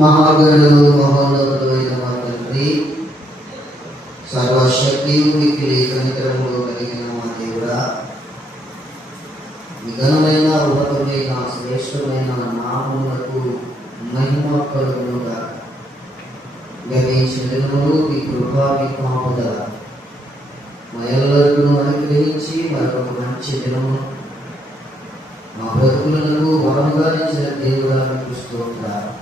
మహాగణుడు మహోన్నతుడు అయిన మా తండ్రి, సర్వశక్తియుడికి కనికరములు కలిగిన మా దేవుడా, ఘనమైన ఉన్నతమైన శ్రేష్టమైన నామములకు మహిమ కలుగునుగా. గతించిన దినములు మీ కృపా మీ కాపుదల మా ఎల్లరికూ అనుగ్రహించి మరొక మంచి దినము మా బ్రతుకులకు వరంగా ఇచ్చిన దేవుడానికి స్తోత్రాలు.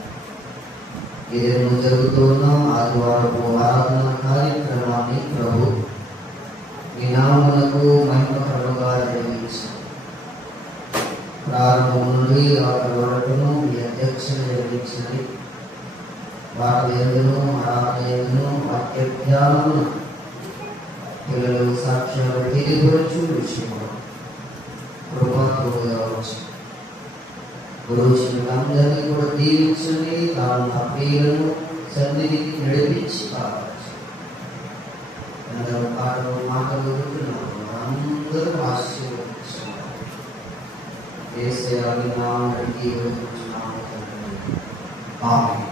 ఈ దినము జరుగుతున్న ఆదివారపు ఆరాధన కార్యక్రమాన్ని ప్రభు మీ నామమునకు మహిమకరంగా జరిగించారు. ప్రారంభం నుండి ఆఖరి వరకును మీ అధ్యక్షత జరిగించింది. వాటి ఎందును ఆరాధన ఎందును వాక్య జ్ఞానము పిల్లలు సాక్ష్యాలు తెలియవచ్చు విషయంలో కృపాత్మగా వచ్చు. గురువులందరినీ కూడా దీవించండి. తాను నా ప్రియులను సన్నిధికి నడిపించి కావచ్చు. అందరూ పాటలు మాటలు వింటున్నారు, అందరూ ఆశీర్వదించున్నారు. యేసయ్య నామముకి వేడుకుంటున్నాము తండ్రి. ఆమేన్.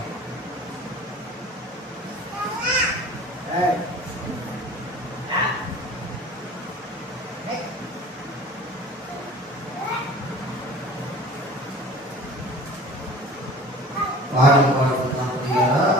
పాటలు పాడుతున్నాం ప్రియులారా.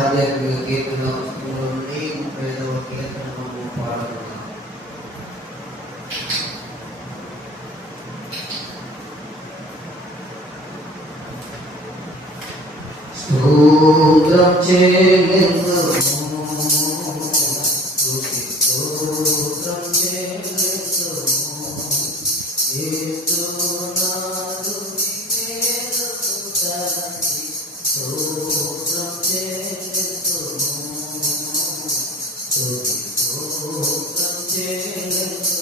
ఆధ్యాత్మిక కీర్తన పుస్తకంలో నుండి 35వ కీర్తనను పాడుతున్నాం. స్తోత్రం చెల్లించుము, స్తోత్రం చెల్లించుము, యేసునాథు నిన్ను స్తుతించి స్తోత్రం చెల్లించుము, స్తోత్రం చెల్లించుము.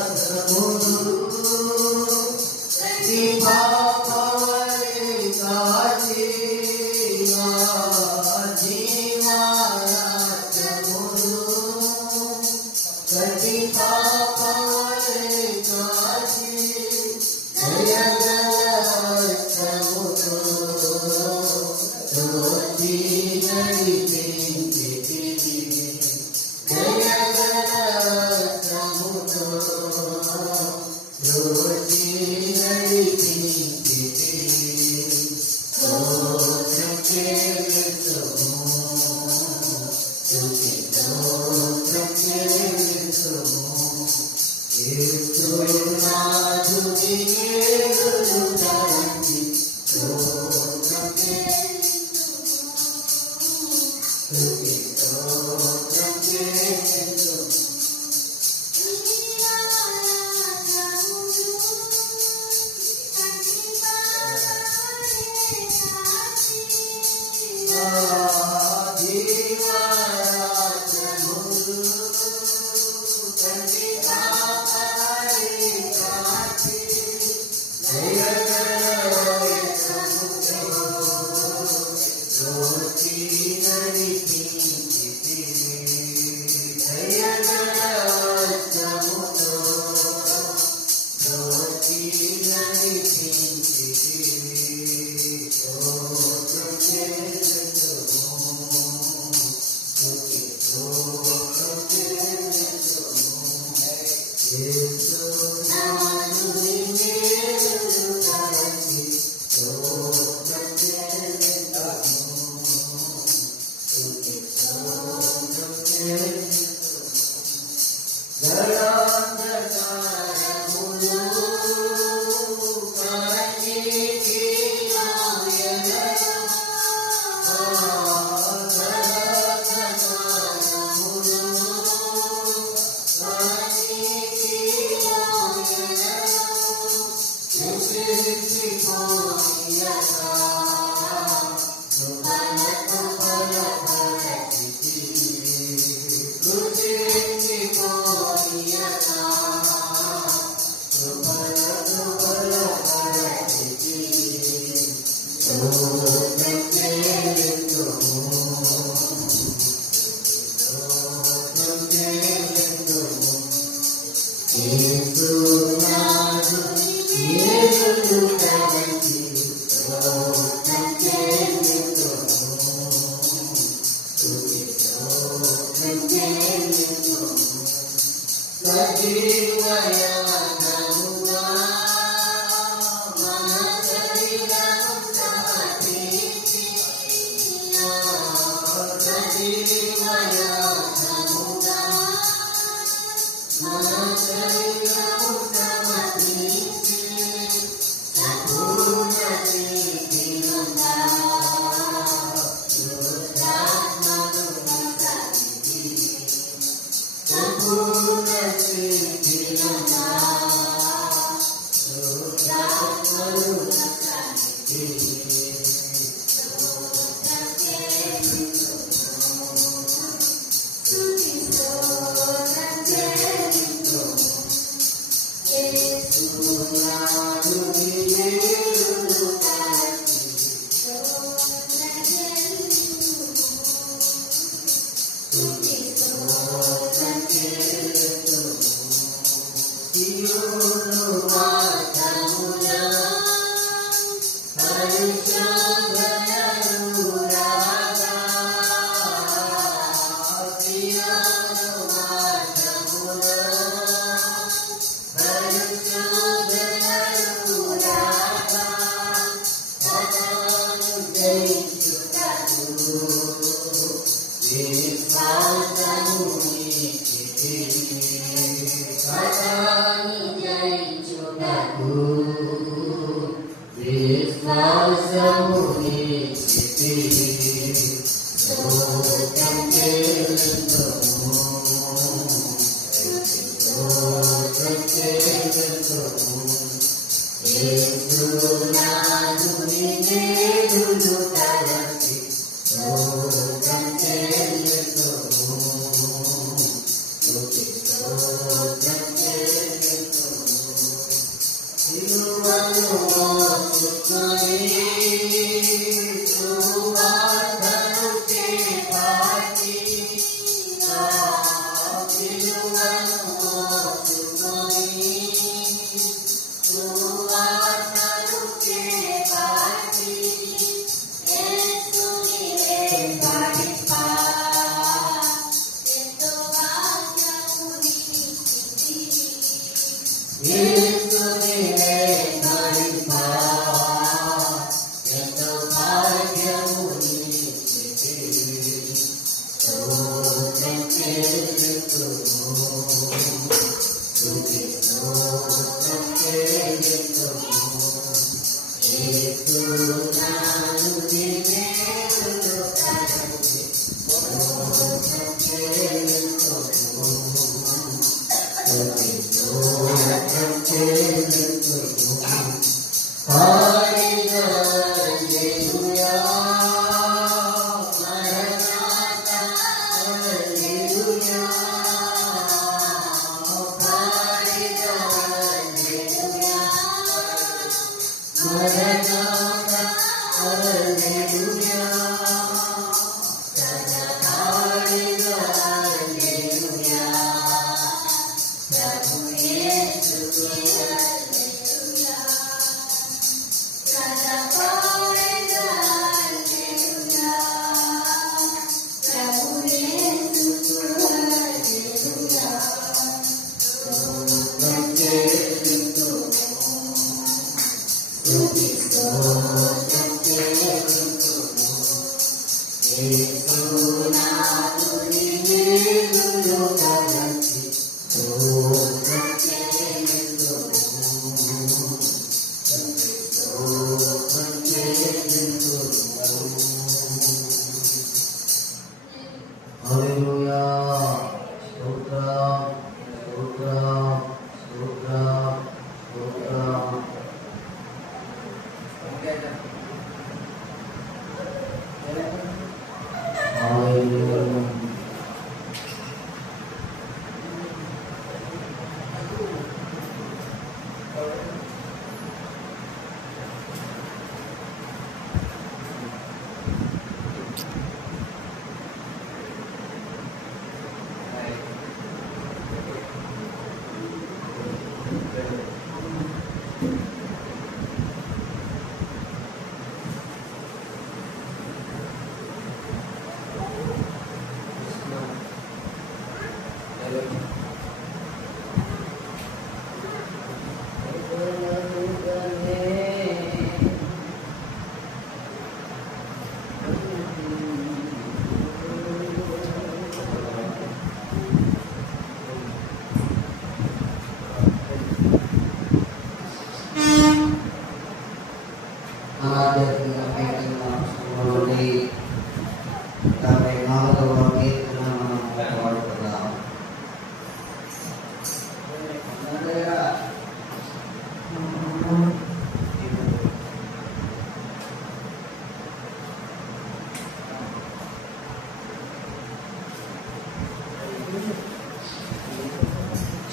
జీవారాధనములు ప్రతి పాపవలె కాచి, జీవారాధనములు ప్రతి పాపవలె కాచి,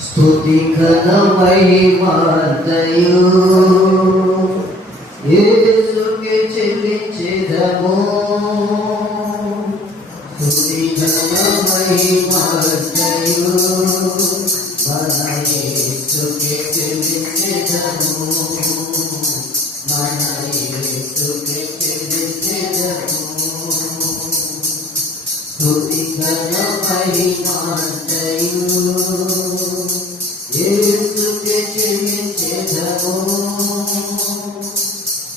స్తుతి ఘన మహిమయు యేసుకే చెల్లించెదము. స్తుతి ఘన మహిమయు మన యేసుకే చెల్లించెదము. మన యేసుకే చెల్లించెదము. స్తుతి ఘన మహిమయు యేసుకే చెల్లించెదము.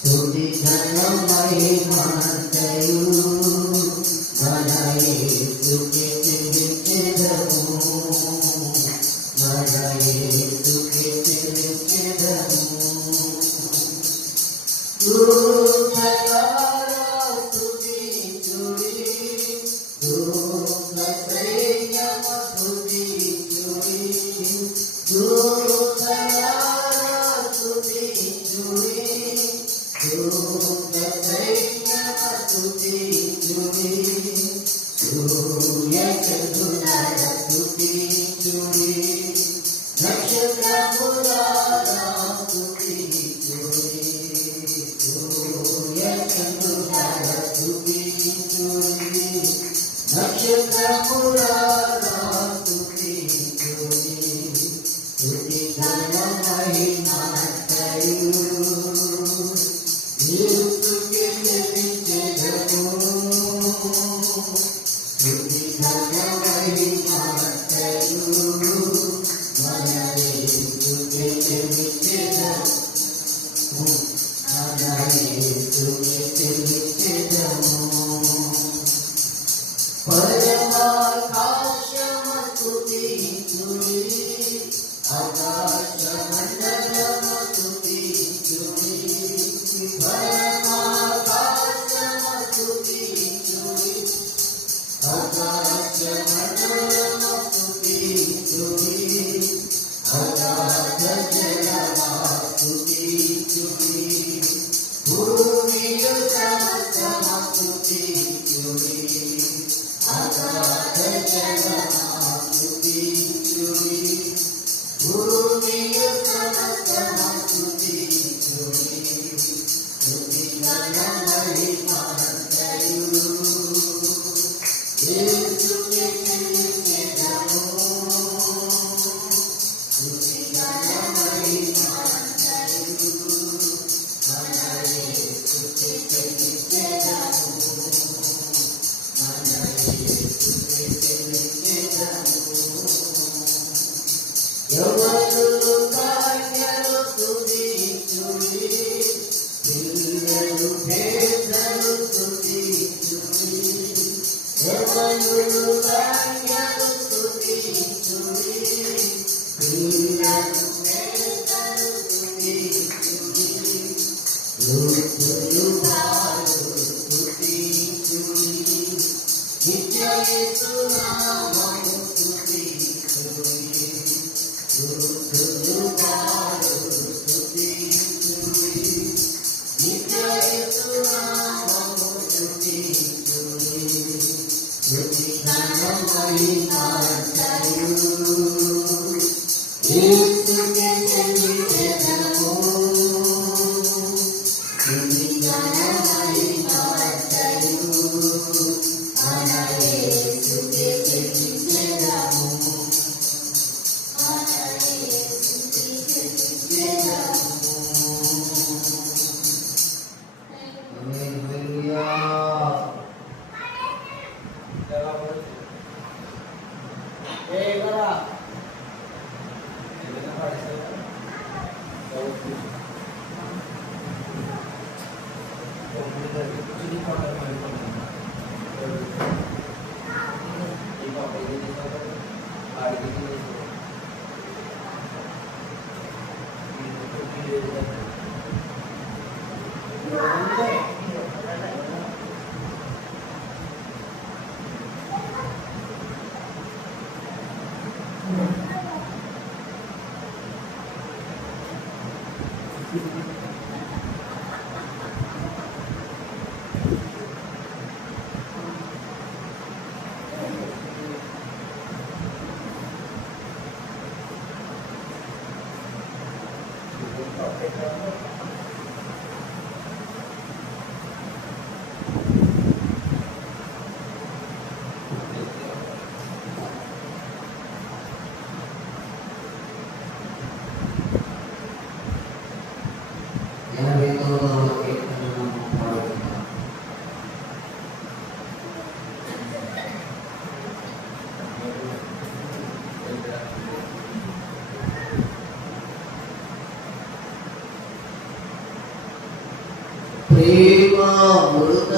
స్తుతి ఘన మహిమయు మన యేసుకే చెల్లించెదము. మన యేసుకే చెల్లించెదము.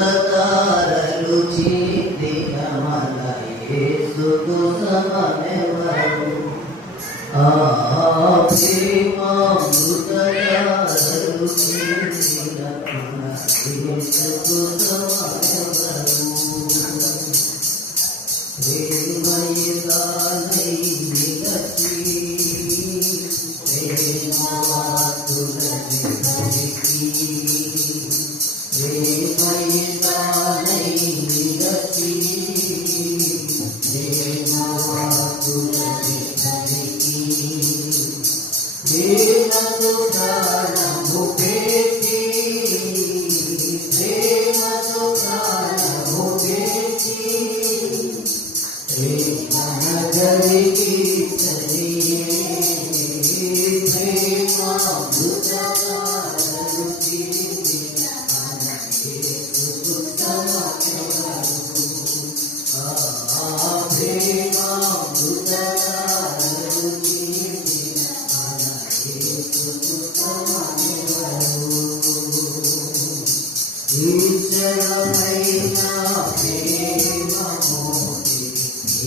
ప్రేమామృతధారలు చిందిన మన యేసుకు సమమెవరు? ప్రేమామృతధారలు చిందిన మన యేసుకు సమమెవరు? ప్రేమయుగానై నిలచి ప్రేమవాతులని పలికి ప్రేమయుగానై నిలచి ప్రేమవాతులని పలికి ప్రేమతో ప్రాణము పెట్టి ప్రేమతో ప్రాణము పెట్టి ప్రేమనగరికి చలియే ప్రేమామృతధారలు చిందిన మన యేసుకు సమమెవరు? ప్రేమామృతధారలు చిందిన మన యేసుకు సమమెవరు? నిశ్చలమైన ప్రేమమూర్తి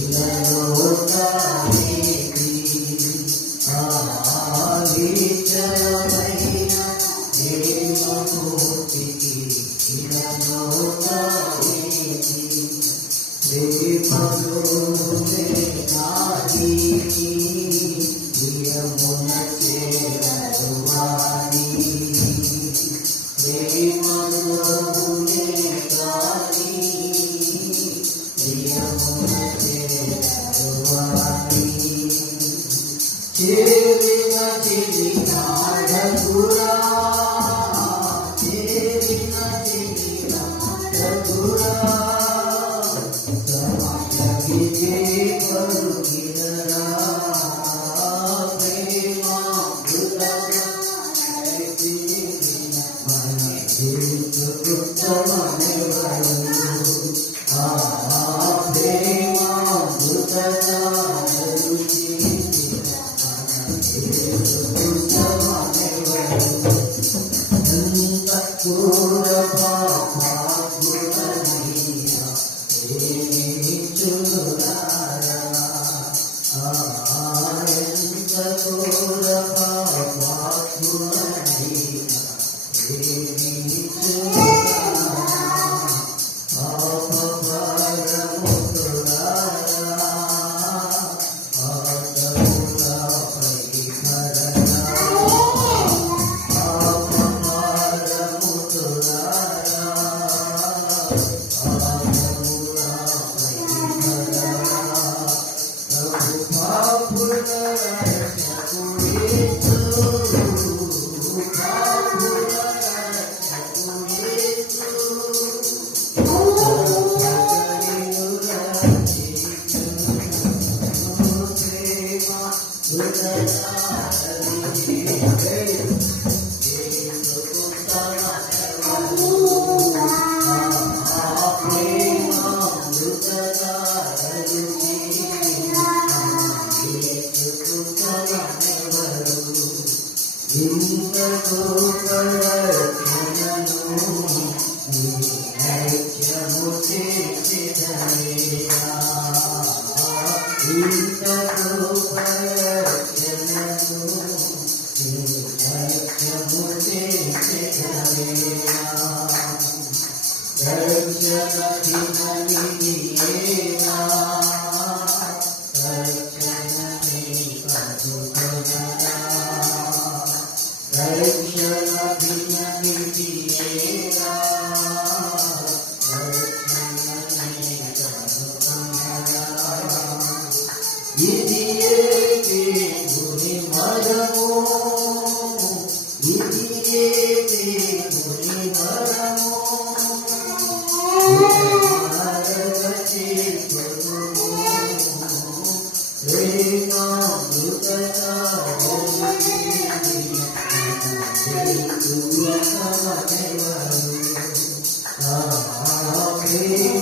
ఇలలో తానేది. నిశ్చలమైన ప్రేమమూర్తికి ఇలలో తానేది. ప్రేమలోనే నాది ప్రియమున చేరువాని ప్రేమలోనే నాది ప్రియమున చేరువాని చేరిన చిలినాడగురా చేరిన చిలినాడగురా సమయగితే పరుగినరా ప్రేమామృతధారలు చిందిన మన యేసుకు సమమెవరు? ప్రేమామృతధారలు చిందిన మన యేసుకు సమమెవరు? అంతఃపుర పాపాత్ములనైన ప్రేమించులారా అంతఃపుర పాపాత్ములనైన ప్రేమించులారా పాపభారములారా పాదములపై భరణా పాపభారములారా పాదములపై భరణా ప్రభు పాపుల రక్షకుడేసు పాపుల రక్షకుడేసు Amen.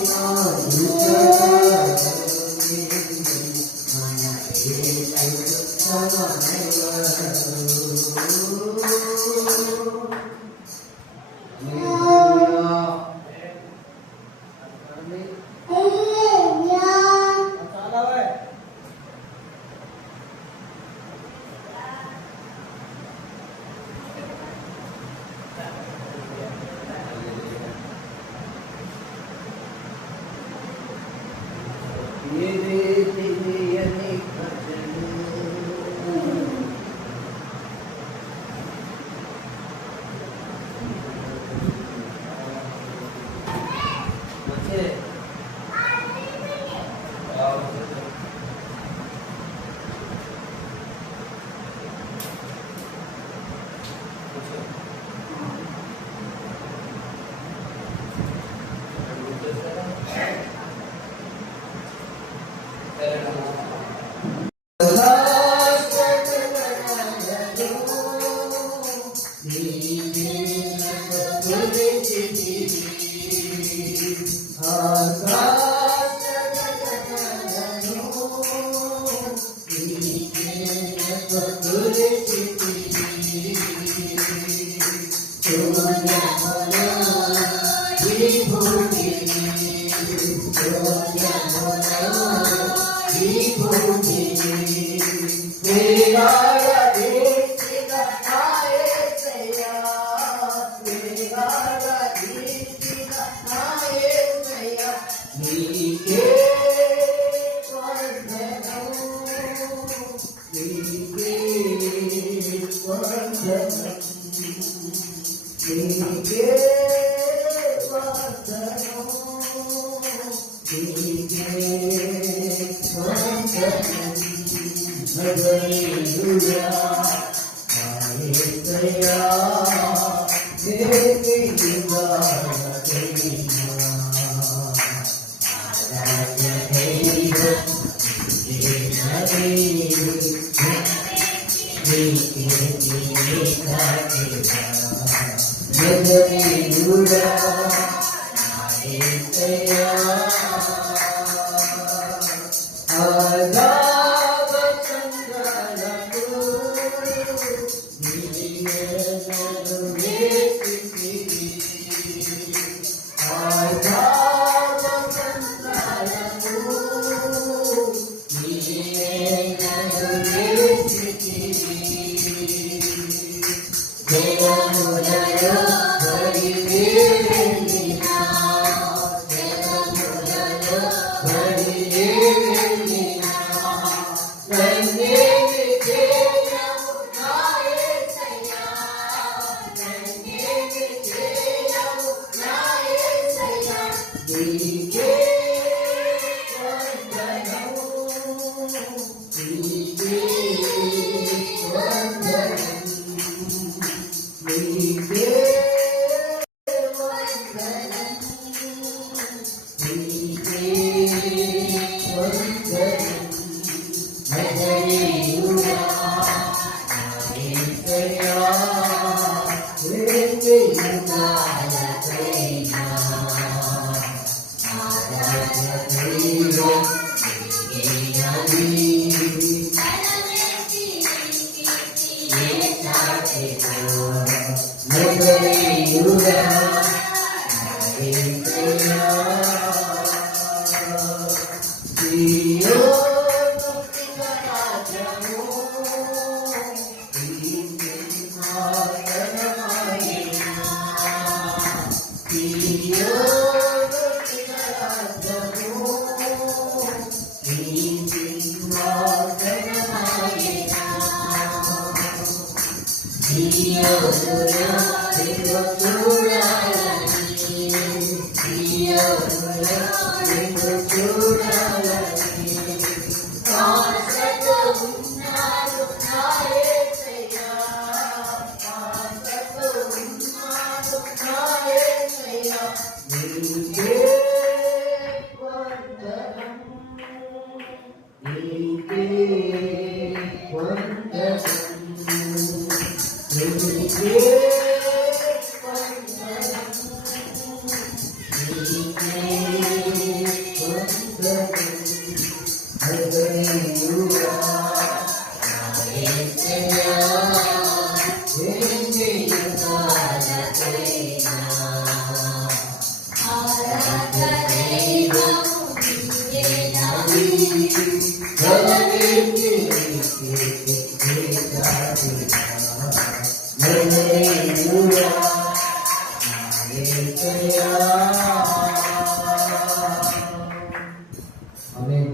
Amen.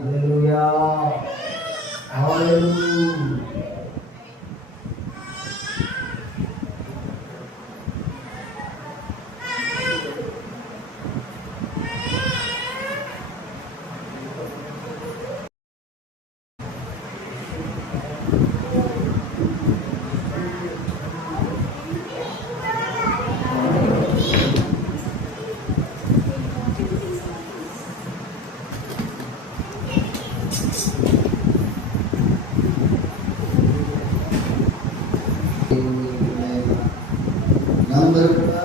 Hallelujah. Hallelujah. Number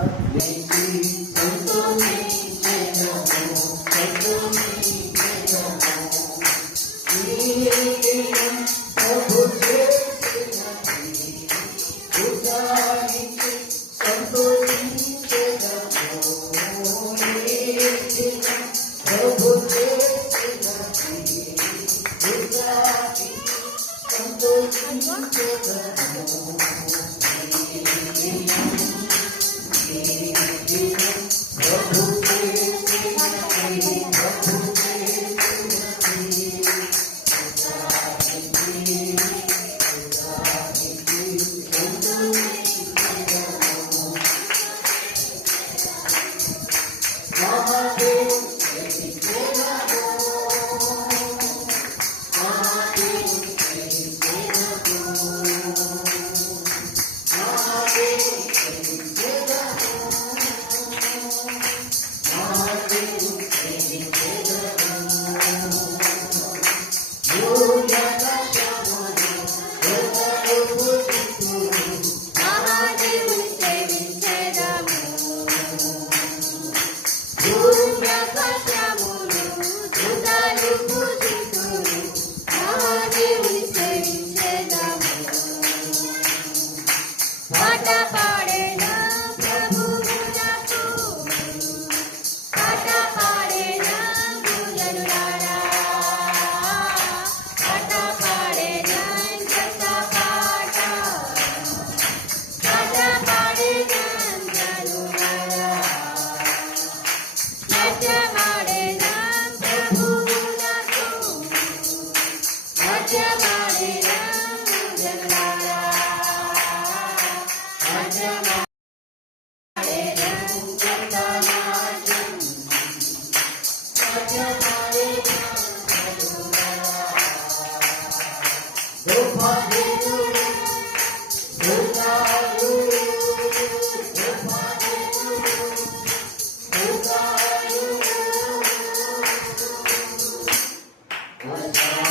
Hosanna,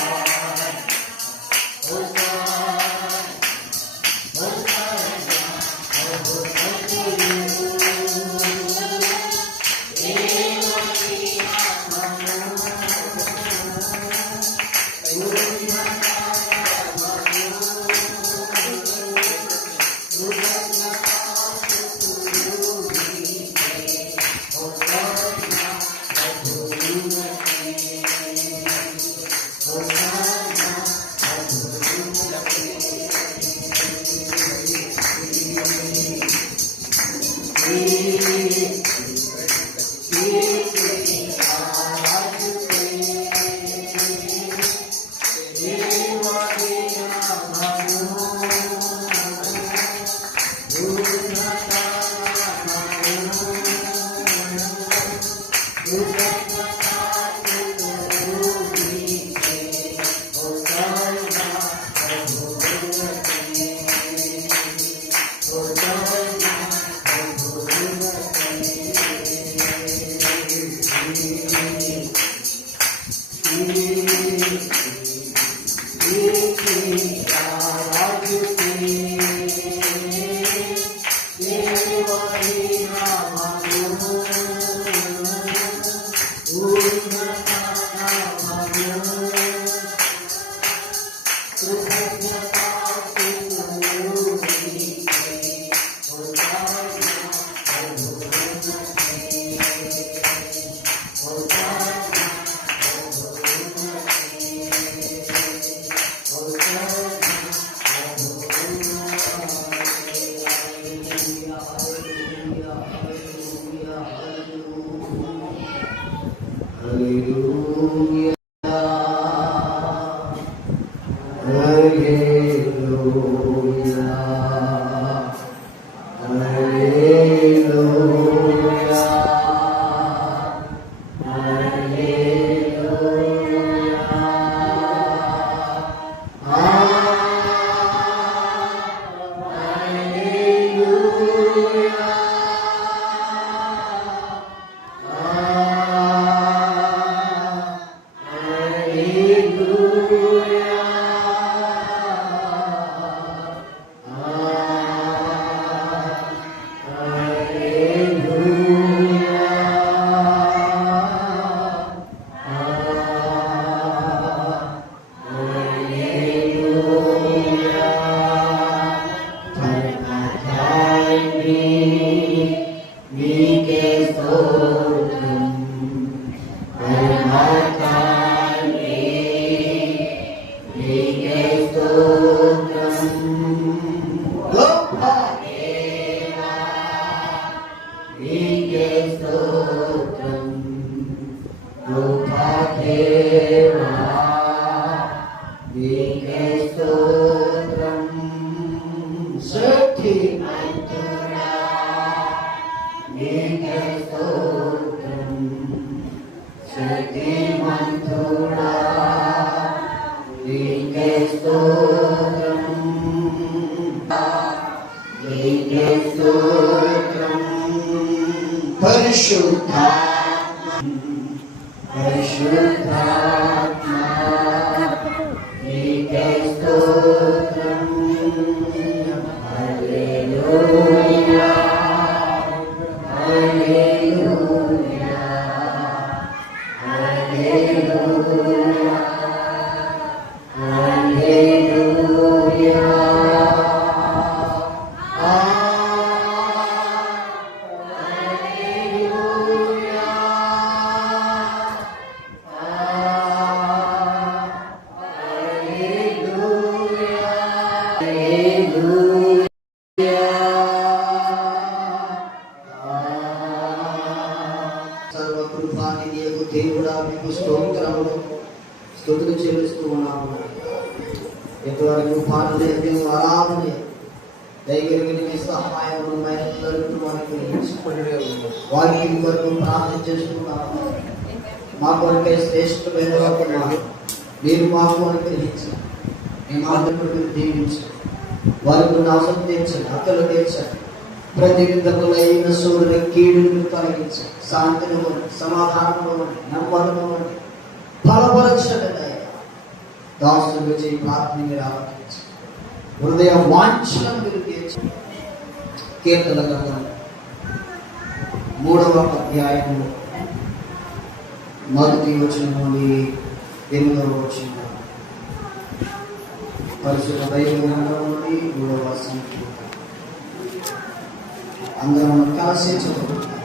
Hosanna, Hosanna. దేవుడా మీకు స్తోత్రములు స్తుతులు చెల్లిస్తూ ఉన్నాము. ఎంతవరకు పాటలు ఆరాధనే దైవగిరి సహాయం ఎల్లరికీ మనకి వారికి వరకు ప్రార్థన చేస్తున్నాము. మా కొరకే శ్రేష్టమైన మీరు మాకు అనుగ్రహించండి. మేము ఆటలు దీవించండి. వారికి నాశం తీర్చండి, అక్కలు తీర్చండి. ప్రతి విధములైన సూర్యుల కీడును తొలగించండి. శాంతిని సమాధానంలో నమ్మకంలో ఫలపరచండి. దాసులు విజయ ప్రార్థన మీరు ఆలోచించండి. హృదయ వాంఛను మీరు తీర్చండి. కీర్తన గ్రంథం 3వ అధ్యాయము 1వ వచనం నుండి 8వ వచనం పరిశుద్ధ బైబిల్ గ్రంథం నుండి 3వ సంఖ్య అందరం కలిసి చదువుతాం.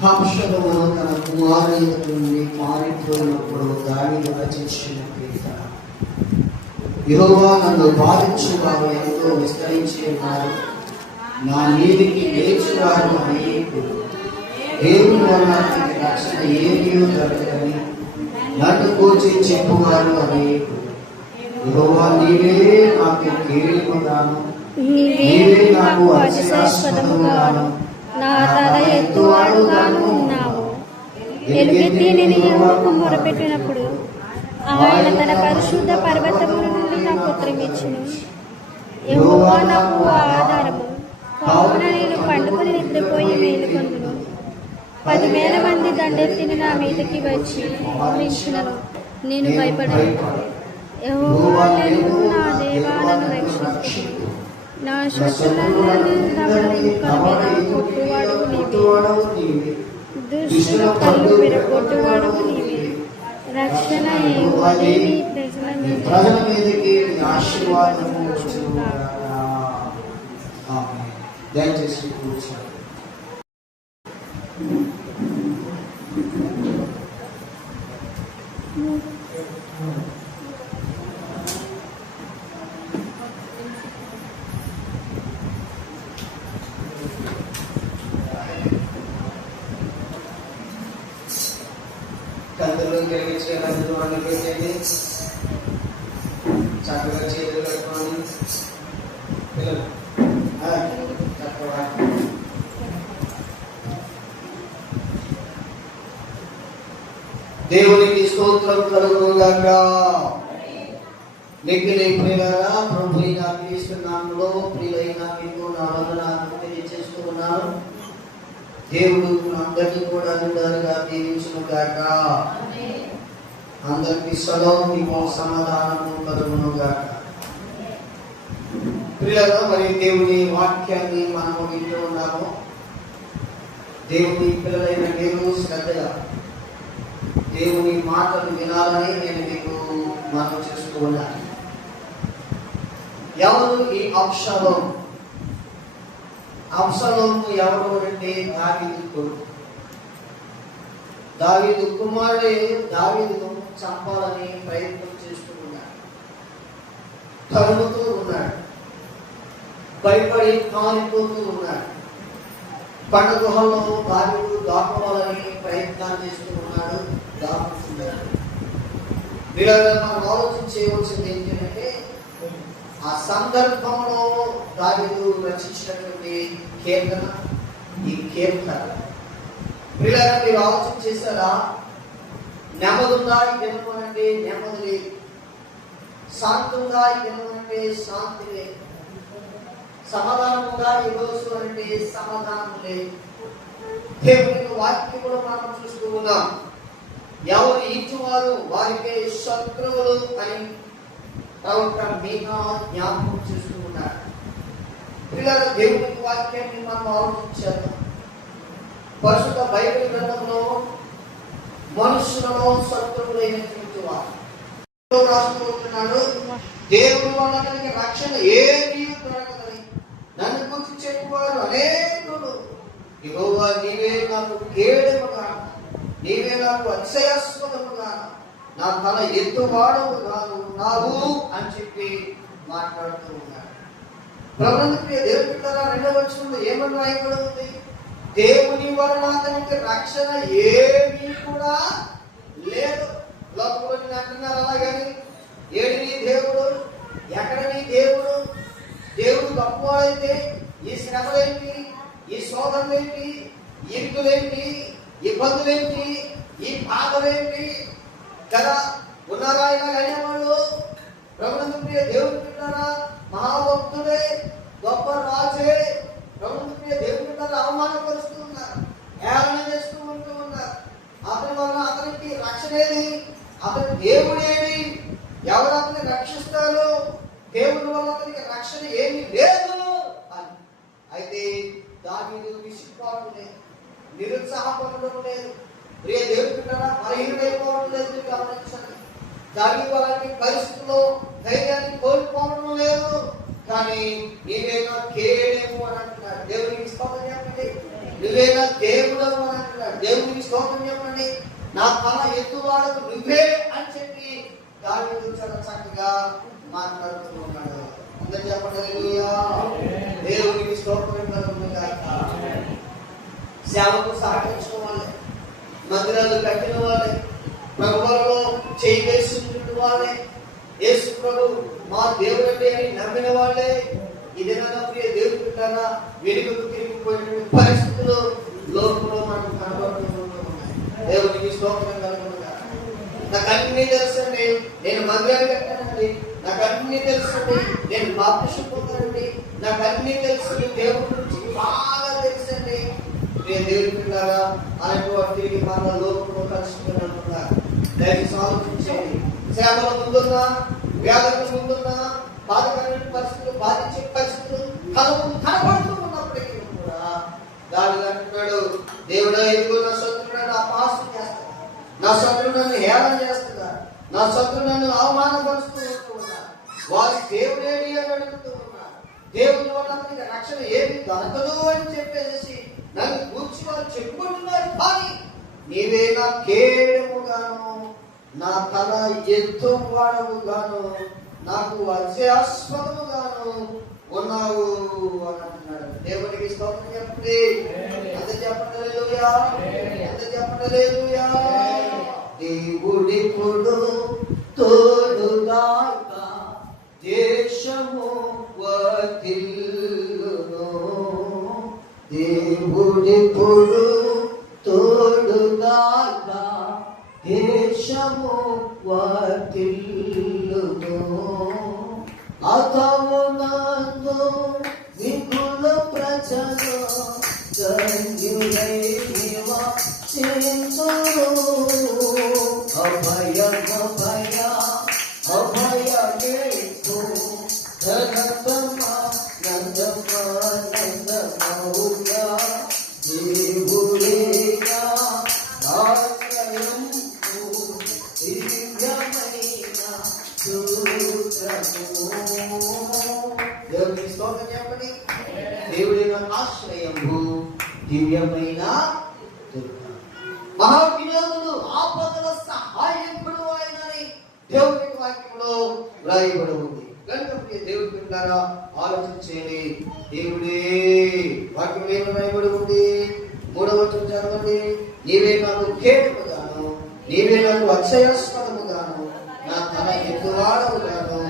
హర్షదమును తన కుమారుని నుండి మారిపోయినప్పుడు దావీదు రచించిన కీర్తన. యెహోవా నన్ను బాధించువారు ఎంతో విస్తరించి ఉన్నారు, నా మీదికి లేచువారు అనేకులు. దేవుని వలన రక్షణ ఏమీ దొరకదని నన్ను కూర్చి చెప్పువారు అనేకులు. యెహోవా నీవే నాకు కీర్తిగాను, నీవే నాకు అతిశయాస్పదముగాను, నా తల ఎత్తువాడుగాను ఉన్నావు. ఎలుగెత్తి నేను యెహోవాకు మొరపెట్టినప్పుడు ఆయన తన పరిశుద్ధ పర్వతముల నుండి నాకు ఉత్తరమిచ్చును. యెహోవా నాకు ఆధారము, కావున నేను పండుకొని నిద్రపోయి మేలుకొందును. 10,000 మంది దండెత్తిని నా మీదకి వచ్చి నిలిచినను నేను భయపడను. యెహోవా నేను నా దేవా నన్ను రక్షించు. నా శత్రువులను కొట్టువాడు నీవే, దుష్టుల కళ్ళు విరగొట్టువాడు నీవే. రక్షణ యెహోవాదే, నీ ప్రజల మీదకి ఆశీర్వాదము వచ్చుగాక. ఆమేన్. దయచేసి కూర్చోండి. కందులు కలిగించే పెట్టండి. చక్కగా చేతులు కట్టుకోండి పిల్లలు. చక్కగా దేవునికి స్తోత్రం కలుగుగాక. మిగిలిన ప్రియులారా, ప్రభువైన క్రీస్తు నామములో ప్రియులైన మీకు నా వందనాలు తెలియజేస్తున్నాను. దేవుడు అందరినీ కూడా నిండుగా దీవించును గాక. అందరికీ సలోం, మీకు సమాధానము కలుగును గాక. ప్రియులారా, మరి దేవుని వాక్యాన్ని మనము వింటూ ఉన్నాము. దేవుని పిల్లలైన మీరు శ్రద్ధగా దేవుని మాటలు వినాలని నేను మీకు మనం చేస్తూ ఉన్నాను. ఎవరు ఈ అబ్షాలోం? అబ్షాలోము ఎవరు అంటే దావీదు కొడుకు. దావీదు కుమారుడే దావీదును చంపాలని ప్రయత్నం చేస్తూ ఉన్నాడు, తరుముతూ ఉన్నాడు, భయపడి పారిపోతూ ఉన్నాడు. కొండ గుహల్లో దావీదు దాక్కోవాలని ప్రయత్నాలు చేస్తూ ఉన్నాడు, దాక్కున్నాడు. వీళ్ళగా మనం ఆలోచన చేయవలసింది ఏంటంటే, ఆ సందర్భంలో దావీదు రచించినటువంటి కీర్తన ఈ కీర్తన. వీళ్ళగా మీరు ఆలోచన చేశారా? నెమ్మదుందా ఈ దినము అంటే నెమ్మది లేదు, శాంతుందా ఈ దినము అంటే శాంతి లేదు, సమాధానం ఉందా ఈ రోజు అంటే సమాధానం లేదు. దేవుని వాక్యం కూడా మనం చూస్తూ ఉన్నాం. ఎవరు ఈచువారు వారికే శత్రువులు అని ప్రవక్త మీకా జ్ఞాపకం చేస్తూ ఉన్నాడు. పిల్లల దేవుని వాక్యాన్ని మనం ఆలోచించాము. పరిశుద్ధ బైబిల్ గ్రంథంలో మనుషులలో శత్రువులైనటువంటి వారు రాస్తున్నాడు, దేవుని వల్ల కలిగే రక్షణ ఏమీ దొరకదని నన్ను గురించి చెప్పువారు అనేకులు. యెహోవా నీవే నాకు కేడముగా, నీవే నాకు అతిశయాస్పదముగా, నా తల ఎత్తువాడవుగాను నావు అని చెప్పి మాట్లాడుతూ ఉన్నాడు. ప్రభుత్వ దేవుని పిల్లల 2వ వచనంలో ఏమని రాయబడింది? దేవుని వలన అతనికి రక్షణ ఏమీ కూడా లేదు. లోకంలో అంటున్నారు అలాగని. ఏడి నీ దేవుడు, ఎక్కడ నీ దేవుడు? దేవుడు గొప్పవాడైతే ఈ శ్రమలేంటి, ఈ శోధనలేంటి, ఇరుకులేంటి, ఇబ్బందులేంటి, ఈ బాధలేంటి కదా? ఉన్నారా ఇలా అనేవాళ్ళు? ప్రభుత్వ దేవుని పిల్లరా, మహాభక్తుడే, గొప్ప రాజే, ప్రభుత్వ దేవుని పిల్లలు అవమానపరుస్తూ ఉన్నారు, ఏళన చేస్తూ ఉంటూ ఉన్నారు. అతని వల్ల అతనికి రక్షణేది, అతని దేవుడేది, ఎవరు అతన్ని రక్షిస్తారు? దేవుని వల్ల అతనికి రక్షణ ఏమీ లేదు అని. అయితే దావీదు విసిగిపోవడం లేదు, నిరుత్సాహపడడం లేదు, ప్రియ దేవుని పిల్లరా బలహీనమైపోవడం లేదు. మీరు గమనించండి, దావీదు అలాంటి పరిస్థితుల్లో ధైర్యాన్ని కోల్పోవడం లేదు. కానీ నీవేనా కేడేమో అని అంటున్నాడు. దేవునికి స్తోత్రం చెప్పండి. నువ్వేనా దేవుడు అని అంటున్నాడు. దేవునికి స్తోత్రం చెప్పండి. నా తల ఎత్తువాడకు నువ్వే అని చెప్పి దావీదు చాలా చక్కగా మాట్లాడుతూ ఉన్నాడు. అందరూ చెప్పండి హల్లెలూయా. దేవునికి స్తోత్రం కలుగుగాక. సేవకు సహకరించిన వాళ్ళే, మందిరాలు కట్టిన వాళ్ళే, ప్రభువులో చేయి వేసిన వాళ్ళే, యేసు ప్రభు మా దేవుడు అని నమ్మిన వాళ్ళే ఇదేనా ప్రియ దేవుడు పెట్టారా వెనుకకు తిరిగిపోయినటువంటి పరిస్థితులు లోకంలో మనకు కనబడుతూ ఉన్నాయి. దేవునికి స్తోత్రం కలుగుగాక. నాకు అన్ని తెలుసండి, నేను మందిరాలు కట్టానండి, నాకు అన్ని తెలుసండి, నేను బాప్తిసం పొందానండి, నాకు అన్ని తెలుసు, దేవుడి గురించి బాగా తెలుసండి. దేవుడి పిల్లగా అలాంటి వాడు తిరిగి మన లోకంలో కలుసుకుని అంటున్నారు. దయచేసి ఆలోచించేది. సేవల ముందున్నా, వేదకు ముందున్నా, బాధకరమైన పరిస్థితులు, బాధించే పరిస్థితులు కనబడుతూ ఉన్నప్పటికీ కూడా దాని అంటున్నాడు, దేవుడు ఎదుగు నా శత్రువులను అపహాస్యం చేస్తాడు, నా శత్రువు నన్ను హేళన చేస్తున్నారు, నా శత్రువు నన్ను అవమానపరుస్తూ ఉన్నారు, వారి దేవుడేడి అని అడుగుతూ ఉన్నారు. దేవుని వల్ల అతనికి రక్షణ ఏమి దొరకదు అని చెప్పేసి నన్ను కూర్చి వారు చెప్పుకుంటున్నారు. కానీ నీవే నా కేడముగాను, నా తల ఎత్తువాడముగాను, నాకు అత్యాస్పదముగాను ఉన్నావు అని అంటున్నాడు. దేవునికి స్తోత్రం చెప్పండి. అంత చెప్పండి హల్లెలూయా, అంత చెప్పండి హల్లెలూయా. దేవుడిప్పుడు తోడుగాక దేశము వర్ధిల్లును, దేవుడిప్పుడు తోడుగా దేశము వర్ధిల్లును. అతమునందు విపుల ప్రజలు ధన్యులై నివసింతురు. అభయ అభయ అభయ గేతు ధనతమ నందమ నందమౌగా దేవుడేగా ఆశ్రయం దివ్యమైన సూత్రము. దేవుడికి స్తోత్రం చెప్పండి. దేవుడి ఆశ్రయము దివ్యమైన మహాజ్ఞానుడు ఆపదల సహాయకుడు ఆయనని దేవుని వాక్యంలో వ్రాయబడి ఉంది. కనుక దేవుడి పిల్లలారా ఆలోచించేది. దేవుడే వాక్యంలో ఏమి వ్రాయబడి ఉంది? 3వ వచనం చదవండి. నీవే నాకు కేడుముగాను, నీవే నాకు అక్షయాస్పదముగాను, నా తల ఎత్తువాడవుగాను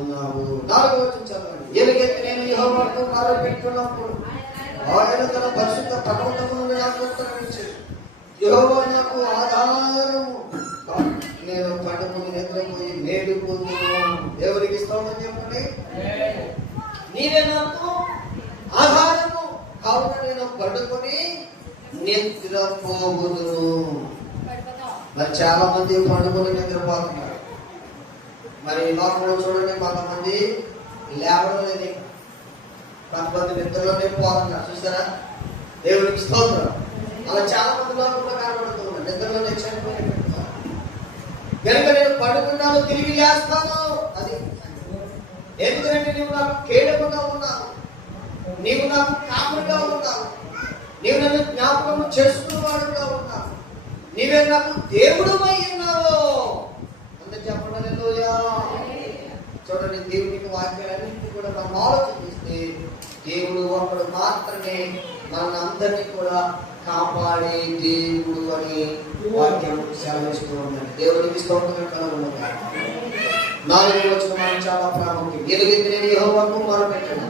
ఉన్నావు. 4వ వచనం చదవండి. ఎలుగెత్తి నేను యెహోవాకు మొరపెట్టున్నప్పుడు ఆయన తన పరిశుద్ధ పర్వతము నుండి నాకు ఉత్తరమిచ్చాడు. యెహోవా నాకు ఆధారము, నేను పడుకుని నిద్రపోయి మేలు పొందును. దేవుడికి స్తోత్రం చెప్పండి. నీవే నాకు ఆధారము, కావున నేను పడుకొని నిద్రపోదును. మరి చాలా మంది పడుకొని నిద్రపోతున్నారు. మరి లోకంలో చూడండి, కొంతమంది లేవడం లేదు, కొంతమంది నిద్రలోనే పోతున్నారు. చూసారా? దేవుడికి స్తోత్రం. అలా చాలా మంది లోకంలో కనబడుతూ ఉన్నారు, నిద్రలోనే చనిపోయినట్టు. కనుక నేను పడుకున్నాను, తిరిగి లేస్తాను. అది ఎందుకంటే నీవు నాకు కేడముగా ఉన్నావు, నీవు నాకు కాపుగా ఉన్నావు, నీవు నన్ను జ్ఞాపకం చేసుకున్నవాడుగా ఉన్నావు, నీవే నాకు దేవుడుమై ఉన్నావు. అందరూ చెప్పండి హల్లెలూయా. చూడండి, దేవునికి వాక్యాలన్నింటినీ కూడా మనం ఆలోచిస్తే దేవుడు ఒకడు మాత్రమే మన అందరినీ కూడా కాపాడే దేవుడు అని వాక్యం సెలవిస్తూ ఉందండి. దేవుడికి స్తోత్రం కలుగునుగాక. 4వ వచనం మనం చాలా ప్రాముఖ్యం. ఎలుగెత్తి నేను యెహోవాకు మొరపెట్టాను,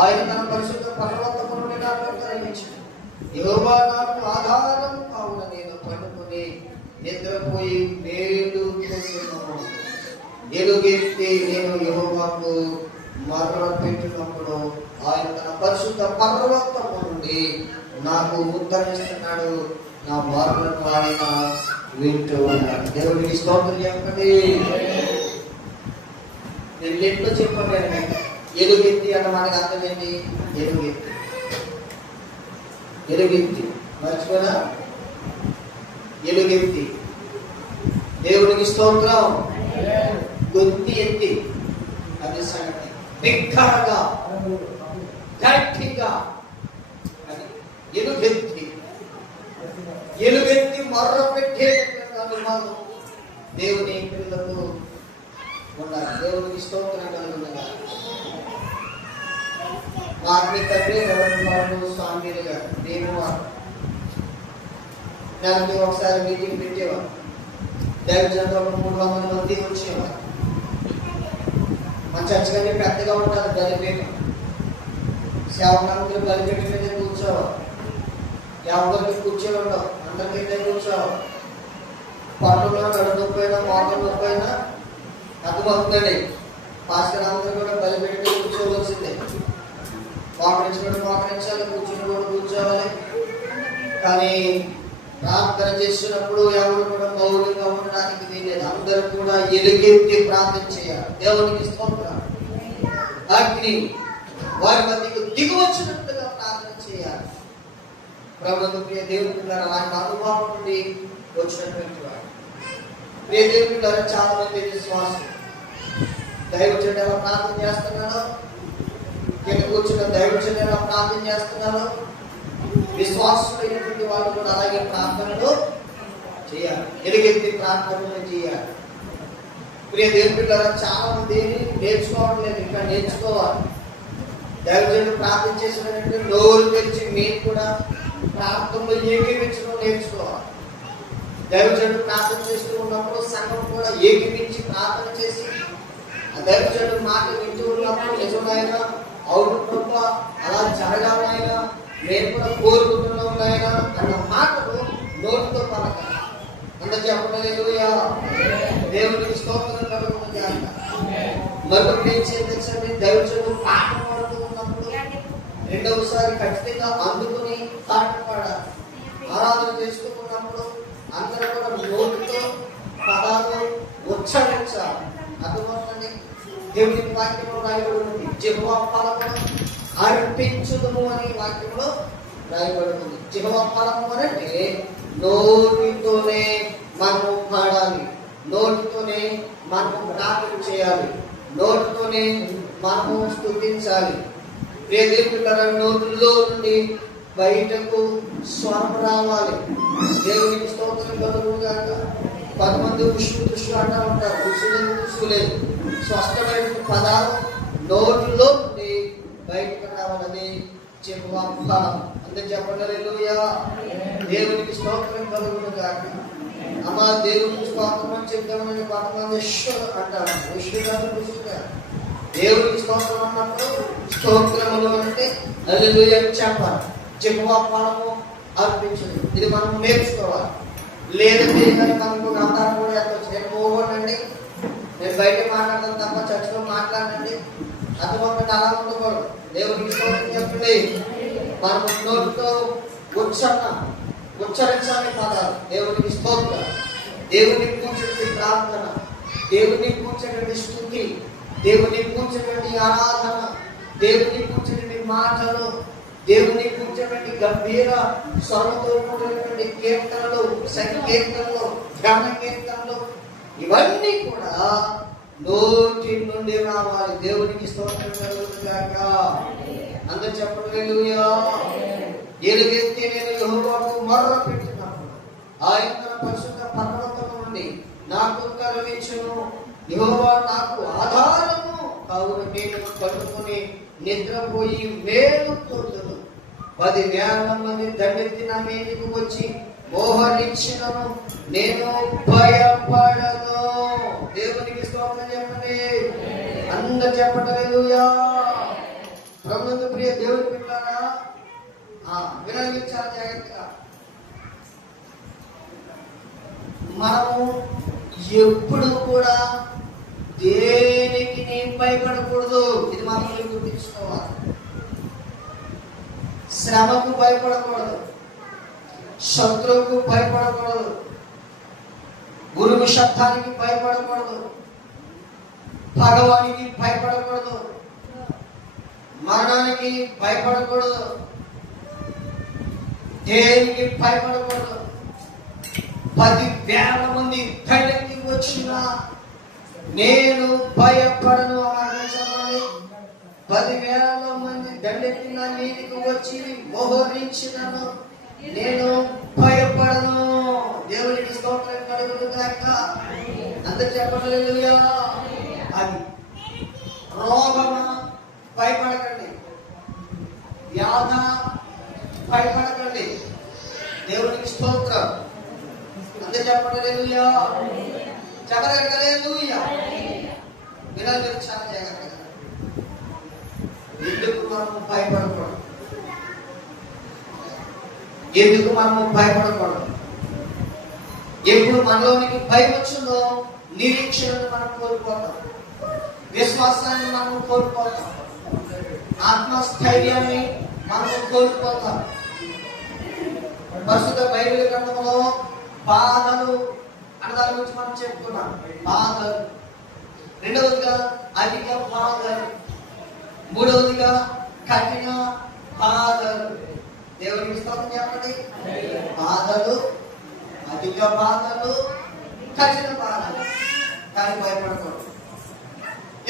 ఆయన తన పరిశుద్ధ పర్వతము నుండి నాకు ఉత్తరమిచ్చాడు. యెహోవా నాకు ఆధారం, కావున నేను పడుకొని నిద్రపోయి మేలు పొందును. ఎలుగెత్తి నేను యెహోవాకు మొరపెట్టినప్పుడు ఆయన తన పరిశుద్ధ పర్వతము నుండి నాకు ఉత్తరమిస్తున్నాడు. నా మొరలను ఆయన వింటూ ఉన్నాడు. దేవుడికి స్తోత్రం చెప్పండి. నేను ఎన్నో చెప్పాను. ఎలుగెత్తి అన్న మనకి అర్థం ఏంటి? ఎలుగెత్తి, ఎలుగెత్తి మర్చిపోయినా? ఎలుగెత్తి. దేవుడికి స్తోత్రం. గొంతి ఎత్తి, అది సంగతి. బిగ్గరగా, గట్టిగా, అది ఎలుగెత్తి. ఎలుగెత్తి మర్ర పెట్టేటటువంటి దేవుని పిల్లలకు ఉన్నారు. దేవుడికి స్తోత్రం కలుగునుగా. మా ఆత్మీయ తండ్రి రెవరెండ్ స్వామి గారు భీమవరం దానికి ఒకసారి మీటింగ్ పెట్టేవారు. దైవజనులు 300 మంది వచ్చేవారు. మా చర్చ కంటే పెద్దగా ఉంటారు. బలిపీఠం సేవకులందరూ బలిపీఠం మీద కూర్చోవాలి. ఎవరికి కూర్చొని ఉండవు, అందరికైతే కూర్చోవాలి. పనుల్లో నడుపుపోయినా మోకాలు నొప్పైనా అర్థమవుతుందండి. పాస్టర్ అందరూ కూడా బలిపీఠం మీద కూర్చోవలసిందే. మోకరించాలి, కూర్చుని కూడా కూర్చోవాలి. కానీ ప్రార్థన చేసినప్పుడు ఎవరు కూడా మౌనంగా ఉండడానికి వీలేదు. అందరూ కూడా ఎలుగెత్తి ప్రార్థన చేయాలి. దేవునికి స్తోత్రం. అగ్ని వారి మధ్యకు దిగువచ్చినట్టుగా ప్రార్థన చేయాలి. ప్రభుత్వ ప్రియ దేవుని పిల్లలు ఆయన అనుభవం నుండి వచ్చినటువంటి వారు. ప్రియ దేవుని పిల్లలు చాలా మంది విశ్వాసం దైవజనుడు ఎలా ప్రార్థన చేస్తున్నారో, కింద కూర్చున్న దైవజనుడు ఎలా ప్రార్థన చేస్తున్నారో, విశ్వాసులైనటువంటి వాళ్ళు కూడా అలాగే ప్రార్థనలు చేయాలి. ఎలుగెత్తి ప్రార్థనలు చేయాలి. ప్రియ దేవుని పిల్లలు చాలా మంది నేర్చుకోవడం లేదు, ఇంకా నేర్చుకోవాలి. దైవజనుడు ప్రార్థన చేసినట్టు నోరు తెరిచి మీరు కూడా ప్రార్థనలో ఏకీపించడం నేర్చుకోవాలి. దైవజనుడు ప్రార్థన చేస్తూ ఉన్నప్పుడు సంఘం కూడా ఏకీపించి ప్రార్థన చేసి దైవజనుడు మాట వింటూ ఉన్నప్పుడు నిజమైన అవును ప్రభా అలా జరగాలైనా మేము కూడా కోరుకుంటున్నాం నాయన అన్న మాటలు నోటితో పలకాలి. అందరూ చెప్పండి హల్లెలూయా. దేవునికి స్తోత్రం కలుగును గాక. మరొకటి ఏం చేయించండి, దైవజనుడు పాట పాడుతూ ఉన్నప్పుడు రెండవసారి ఖచ్చితంగా అందుకుని పాట పాడాలి. ఆరాధన చేసుకున్నప్పుడు అందరూ కూడా నోటితో పదాలు ఉచ్చరించాలి. అర్థమవుతుంది. దేవునికి వాక్యంలో రాయబడుతుంది, జిహ్వా ఫలమును అర్పించుదుము అని వాక్యంలో రాయబడుతుంది. జిహ్వా ఫలము అంటే నోటితోనే మనము పాడాలి, నోటితోనే మనము గానం చేయాలి, నోటితోనే మనము స్తుతించాలి. ప్రియదేవులారా, నోటిలో నుండి బయటకు స్వరం రావాలి. దేవునికి స్తోత్రం కలుగును గాక. కొంతమంది ఉషు అంటూ ఉంటారు, ఉసు లేదు. స్పష్టమైన పదాలు నోటిలో నుండి బయటకు రావాలని చెప్పాలి. అందరూ చెప్పండి హల్లెలూయా. దేవునికి స్తోత్రం కలుగును గాక. అమ్మ దేవునికి స్తోత్రం అని చెప్తామని కొంతమంది అంటారు. దేవునికి స్తోత్రం అన్నప్పుడు స్తోత్రములు అంటే హల్లెలూయా చెప్పాలి. జిహ్వా ఫలము అర్పించదు. ఇది మనం నేర్చుకోవాలి. లేదంటే మనకు గ్రంథాలు కూడా ఎత్తవచ్చు. నేను పోగొట్టండి, నేను బయట మాట్లాడతాను తప్ప చర్చలో మాట్లాడండి అటువంటి అలా ఉండకూడదు. దేవునికి స్తోత్రం చెప్పండి. మనం నోటితో ఉచ్చరించాలి పదాలు. దేవునికి స్తోత్రం, దేవుని కూర్చుంటే ప్రార్థన, దేవుని కూర్చుంటే స్తుతి, దేవుని కూర్చుంటే ఆరాధన, దేవుని కూర్చుంటే మాటలు, దేవుని కూర్చుంటే గంభీర స్వరంతో కూడినటువంటి కీర్తనలు, సంకీర్తనలు, ధ్యాన కీర్తనలు, ఇవన్నీ కూడా నోటి నుండి రావాలి. దేవునికి స్తోత్రం కలుగును గాక. అందరూ చెప్పండి హల్లెలూయా. ఎలుగెత్తి నేను యెహోవాకు మొర్ర పెట్టినప్పుడు ఆయన తన పరిశుద్ధ పర్వతం నుండి నాకు కరుణించును. యెహోవా నాకు ఆధారము కావున నేను పడుకొని నిద్రపోయి మేలుకొందును. 10,000 మంది దండెత్తి నా మీదకు వచ్చి మోహరించినను నేను భయపడను. దేవునికి స్తోత్రం చెప్పండి. అందరూ చెప్పండి హల్లెలూయా. ప్రభువునందు ప్రియ దేవుని పిల్లారా, వినండి చాలా జాగ్రత్తగా. మనము ఎప్పుడు కూడా దేనికి భయపడకూడదు. ఇది మనం గుర్తించుకోవాలి. శ్రమకు భయపడకూడదు, శత్రువుకు భయపడకూడదు, గురువు శబ్దానికి భయపడకూడదు, భగవానికి భయపడకూడదు, మరణానికి భయపడకూడదు, దేనికి భయపడకూడదు. 10,000 మంది దండెత్తి వచ్చినా నేను భయపడను అని చెప్పండి. 10,000 మంది దండెత్తి నా మీదకి వచ్చి మోహరించినను నేను భయపడను. దేవునికి స్తోత్రం కలుగును గాక. అందరూ చెప్పండి హల్లెలూయా. అది రోగమా భయపడకండి, వ్యాధ భయపడకండి. దేవునికి స్తోత్రం. అందరూ చెప్పండి హల్లెలూయా. చెప్పండి హల్లెలూయా. వినాలి చాలా జాగ్రత్తగా. ఎందుకు మనము భయపడకూడదు? ఎందుకు మనము భయపడకూడదు? ఎప్పుడు మనలోనికి భయం వచ్చిందో నిరీక్షణను మనం కోల్పోతాం, విశ్వాసాన్ని మనం కోల్పోతాం, ఆత్మస్థైర్యాన్ని మనం కోల్పోతాం. ప్రస్తుత బైబిల్ గ్రంథంలో బాధలు అన్న దాని గురించి మనం చెప్పుకున్నాం. బాధలు, రెండవదిగా అధిక బాధలు, మూడవదిగా కఠిన బాధలు. దేవునికి స్తోత్రం చెప్పండి. బాధలు, అధిక బాధలు, కఠిన బాధలు. కానీ భయపడకూడదు.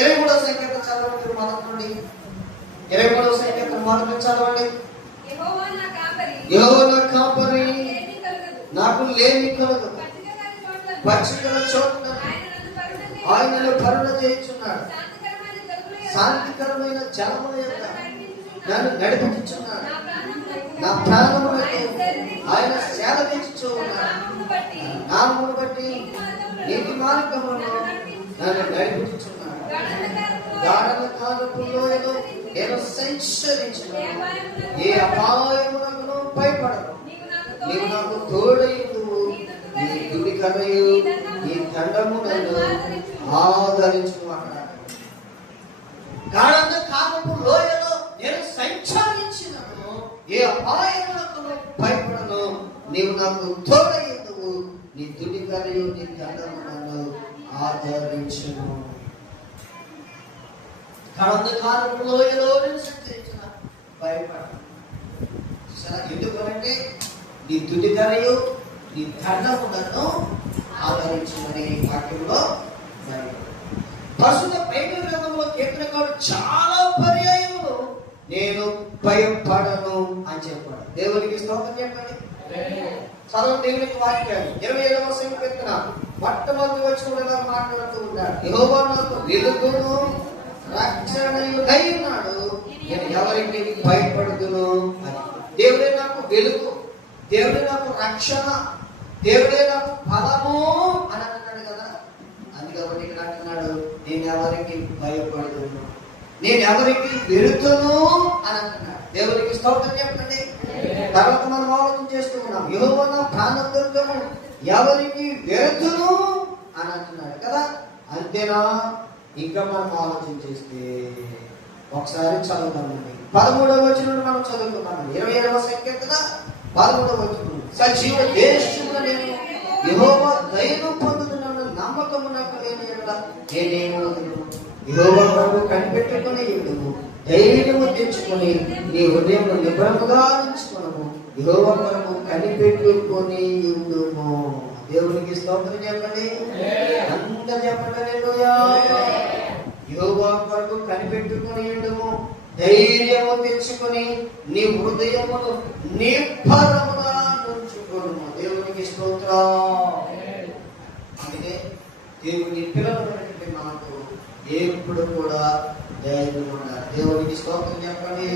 23వ సంకీర్తన చదవండి మొదటి నుండి. 23వ సంకీర్తన మొదటి నుంచి చదవండి. యెహోవా నా కాపరి, నాకు లేమి కలగదు. పచ్చికల చోట్ల ఆయనను కరుణ చేయుచున్నాడు. శాంతికరమైన జలముల యొద్ద నన్ను నడిపించుచున్నాడు. నా ప్రాణములకు ఆయన సేద తీర్చుచూ ఉన్నాడు. నామమును బట్టి నీతి మార్గమును నన్ను నడిపించుచున్నాడు. గాఢకాలపు లోయలో నేను సంచరించిన ఏ అపాయమునకును భయపడను. నీవు నాకు తోడైందువు, నీ కుడి కర్రయు నీ దండము నన్ను ఆదరించుకున్నాడు. గాఢకాలపు లోయలో నేను సంచరించినను ఏ అపాయమునకును భయపడను. నీవు నాకు తోడైందువు, నీ కుడి కర్రయు నీ దండము నన్ను ఆదరించును. గాఢకాలపు లోయలో నేను సంచరించిన భయపడను. ఎందుకంటే నీ తుది ధరయు నీ దండము నన్ను ఆదరించుమని వాక్యంలో ప్రస్తుత బైబిల్ గ్రంథంలో కీర్తనకారుడు చాలా పర్యాయములు నేను భయపడను అని చెప్పాడు. దేవునికి స్తోత్రం చెప్పండి. చదువు దేవునికి వాక్యాలు 27వ సంకీర్తన మొట్టమొదటి వచ్చిన మాట్లాడుతూ ఉంటాడు. యెహోవా నాకు వెలుగును రక్షణయుడై ఉన్నాడు, నేను ఎవరికి భయపడుదును అని. దేవుడే నాకు వెలుగు, దేవుడే నాకు రక్షణ, దేవుడే నాకు బలము అని అంటున్నాడు కదా. అందుకని ఇక్కడ అంటున్నాడు, నేను ఎవరికి భయపడుదును, నేను ఎవరికి వెళుతును అని అంటున్నాడు. దేవునికి స్తోత్రం చెప్పండి. తర్వాత మనం ఆలోచన చేస్తూ ఉన్నాం, యెహోవా నా ప్రాణదుర్గము, ఎవరికి వెళుతును అని అంటున్నాడు కదా. అంతేనా? ఇంకా మనం ఆలోచన చేస్తే ఒకసారి చదువుతామండి. 13వ వచనం మనం చదువుకున్నామండి. 27వ సంకీర్తన 13వ వచనం, సజీవ దేశమున నేను యెహోవా దయను పొందుతున్నాను, నమ్మకము నాకు లేని యెడల నేనేమో యెహోవా కొరకు కనిపెట్టుకుని ఉండుము, ధైర్యము తెచ్చుకొని నీ హృదయము నిబ్రముగా ఉంచుకొనుము, యెహోవా కొరకు కనిపెట్టుకొని ఉండుము. దేవునికి స్తోత్రం చెప్పండి. అందరూ చెప్పండి హల్లెలూయా. యెహోవా కొరకు కనిపెట్టుకొని ఉండుము, ధైర్యము తెచ్చుకొని నీ హృదయమును నిర్భరముగా ఉంచుకొనుము. దేవునికి స్తోత్రం. అందుకే దేవుని పిల్లలైనటువంటి మనకు ఎప్పుడు కూడా ధైర్యం ఉండాలి. దేవునికి స్తోత్రం చెప్పండి.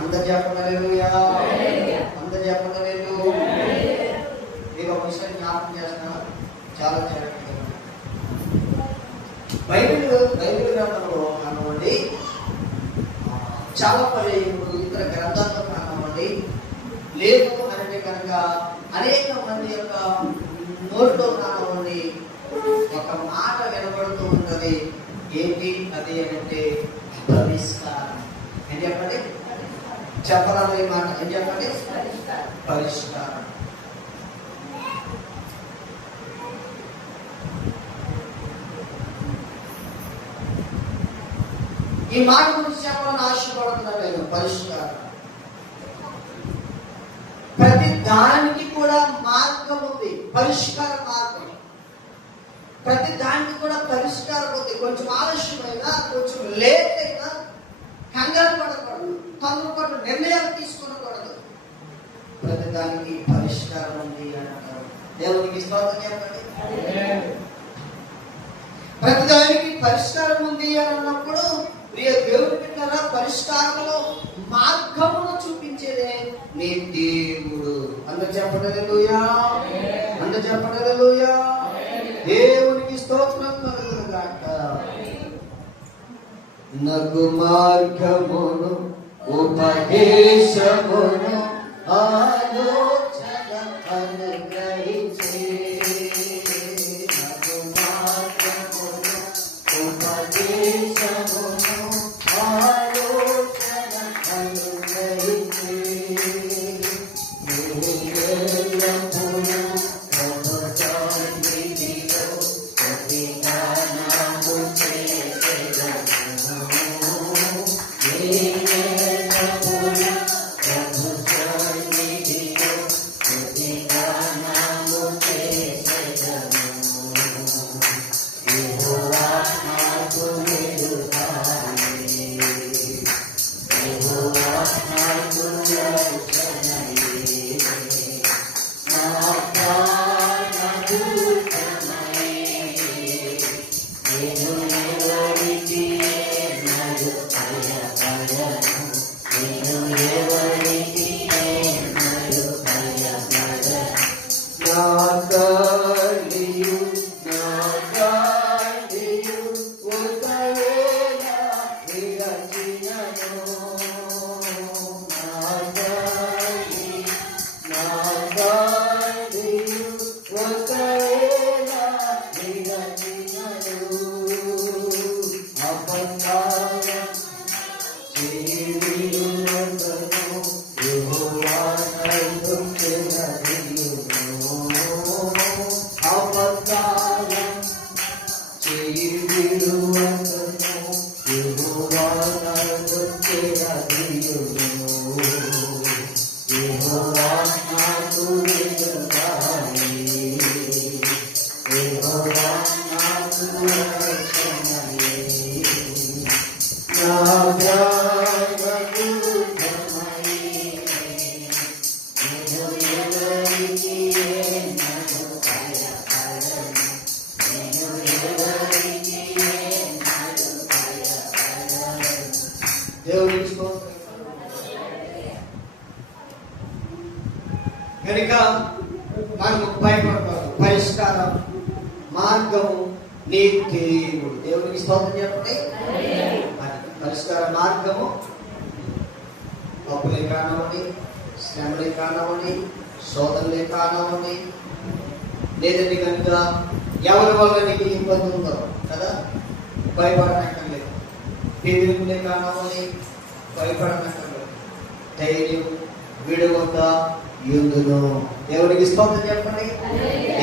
అందరూ చెప్పండి హల్లెలూయా. అందరూ చెప్పండి హల్లెలూయా. మీకు ఒక విషయం జ్ఞాపకం చేస్తున్నా, చాలా జాగ్రత్తగా బైబిల్ గ్రంథంలో కానివ్వండి, చాలా పర్యాయములు ఇతర గ్రంథాల్లో కానివ్వండి, లేదు అంటే కనుక అనేక మంది యొక్క నోట్లో కానివ్వండి ఒక మాట వినబడుతూ ఉన్నది. ఏంటి అది అంటే పరిష్కారం. ఏం చెప్పండి? చెప్పరాని మాట ఏం చెప్పండి? పరిష్కారం. ఈ మాట గురించి చెప్పాలని ఆశపడుతున్నా నేను. పరిష్కారం. ప్రతి దానికి కూడా మార్గం ఉంది, పరిష్కార మార్గం. ప్రతి దానికి కూడా పరిష్కారం ఉంది. కొంచెం ఆలస్యమైనా, కొంచెం లేట్ అయినా కంగారు పడకూడదు, తొందరపాటు నిర్ణయాలు తీసుకోకూడదు. ప్రతి దానికి పరిష్కారం ఉంది అంటారు. దేవునికి స్తోత్రం చెప్పండి. ప్రతి దానికి పరిష్కారం ఉంది అని అన్నప్పుడు ప్రియ దేవుడి బిడ్డలారా, పరిష్కారంలో మార్గమును చూపించేదే నీ దేవుడు. అందరూ చెప్పండి హల్లెలూయా. అందరూ చెప్పండి హల్లెలూయా. దేవునికి స్తోత్రం కలుగును గాక. నగు మార్గమును ఉపదేశమును ఆలోచన అనుగ్రహించే, నగు మార్గమును ఉపదేశమును ఆలోచన అనుగ్రహించే, నా త్యాగము వ్యర్థమై. నేను ఎవరికి ఎన్నడూ భయపడను. నేను ఎవరికి ఎన్నడూ భయపడను. దేవునికి స్తోత్రం. కనుక మనము భయపడతాము. పరిష్కారం మార్గము నీ దేవుడు. దేవునికి స్తోత్రం చెప్పండి. పరిష్కార మార్గము అప్పులే కానివ్వండి, శ్రమలే కానివ్వండి, శోధనలే కానివ్వండి, లేదంటే కనుక ఎవరి వల్ల నీకు ఇబ్బంది ఉందో కదా భయపడనక్కర్లేదు. బెదిరింపులే కానివ్వండి, భయపడనక్కర్లేదు. ధైర్యం విడవక యుందును. దేవుడికి స్తోత్రం చెప్పండి.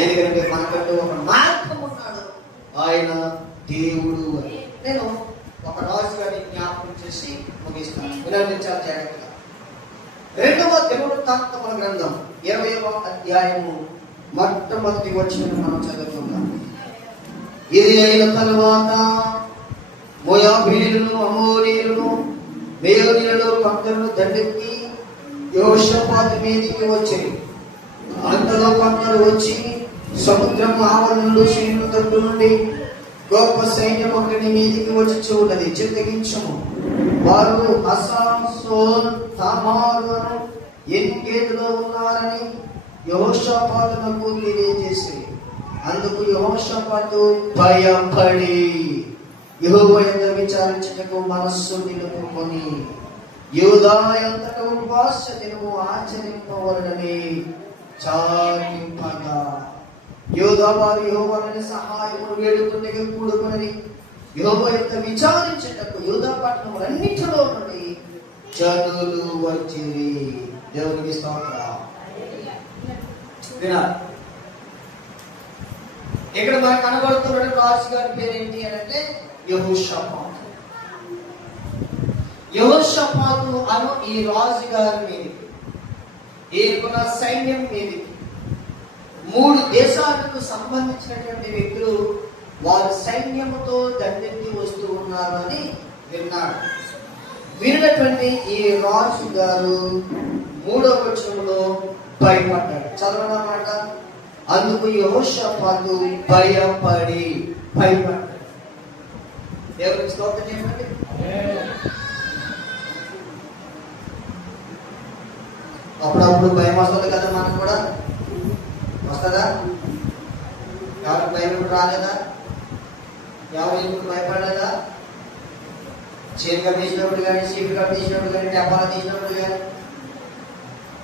ఎందుకంటే మనకంటూ ఒక మార్గం ఉన్నాడు, ఆయన దేవుడు. నేను ఒక రాజు గారిని జ్ఞాపకం చేసి ముగిస్తాను. వినండి చాలా జాగ్రత్తగా. 2వ దినవృత్తాంతముల గ్రంథం 20వ అధ్యాయము మొట్టమొదటి వచనం మనం చదువుకుందాం. ఇది అయిన తరువాత మోయాబీయులను, అమోరీయులను, మేయోనీయులను కొందరు దండెత్తి యెహోషాపాతు మీదికి వచ్చారు. అంతలో కొందరు వచ్చి సముద్రం ఆవరణ నుండి సీను తట్టు నుండి గొప్ప సైన్యం ఒకటి మీదికి వచ్చి చూడది. చిత్తగించము, వారు హససోన్ తామారు ఎన్గేదులో ఉన్నారని యెహోషాపాతునకు తెలియజేసి, అందుకు యెహోషాపాతు భయపడి యెహోవా యందు విచారించుటకు మనస్సు నిలుపుకొని యూదా అంతటా ఉపవాస దినము ఆచరింపవలనని చాటింపగా యూదా వారు యెహోవాని సహాయమును వేడుకొనగా కూడుకొని యెహోవా యందు విచారించుటకు యూదా పట్టణములన్నిటిలో నుండి జనులు వచ్చిరి. దేవునికి స్తోత్రం. ఇక్కడ మనకు కనబడుతున్న రాజు గారి పేరు ఏంటి అని అంటే యెహోషాపాతు. యెహోషాపాతు అను ఈ రాజు గారి మీదకి, ఈయనకున్న సైన్యం మీదకి 3 దేశాలకు సంబంధించినటువంటి వ్యక్తులు వారి సైన్యముతో దండెత్తి వస్తూ ఉన్నారు అని విన్నాడు. విన్నటువంటి ఈ రాజు గారు 3వ వచనంలో భయపడ్డాడు. చదవనమాట. అందుకు యెహోషాపాతు భయపడి భయపడ్డాడు. దేవునికి స్తోత్రం చెప్పండి. అప్పుడప్పుడు భయం వస్తుంది కదా, మనకు కూడా వస్తుందా? ఎవరికి భయం ఇప్పుడు రాలేదా? ఎవరు ఇప్పుడు భయపడలేదా? చీరగా తీసినప్పుడు కానీ, చీపిగా తీసినప్పుడు కానీ, డబ్బాలు తీసినప్పుడు కానీ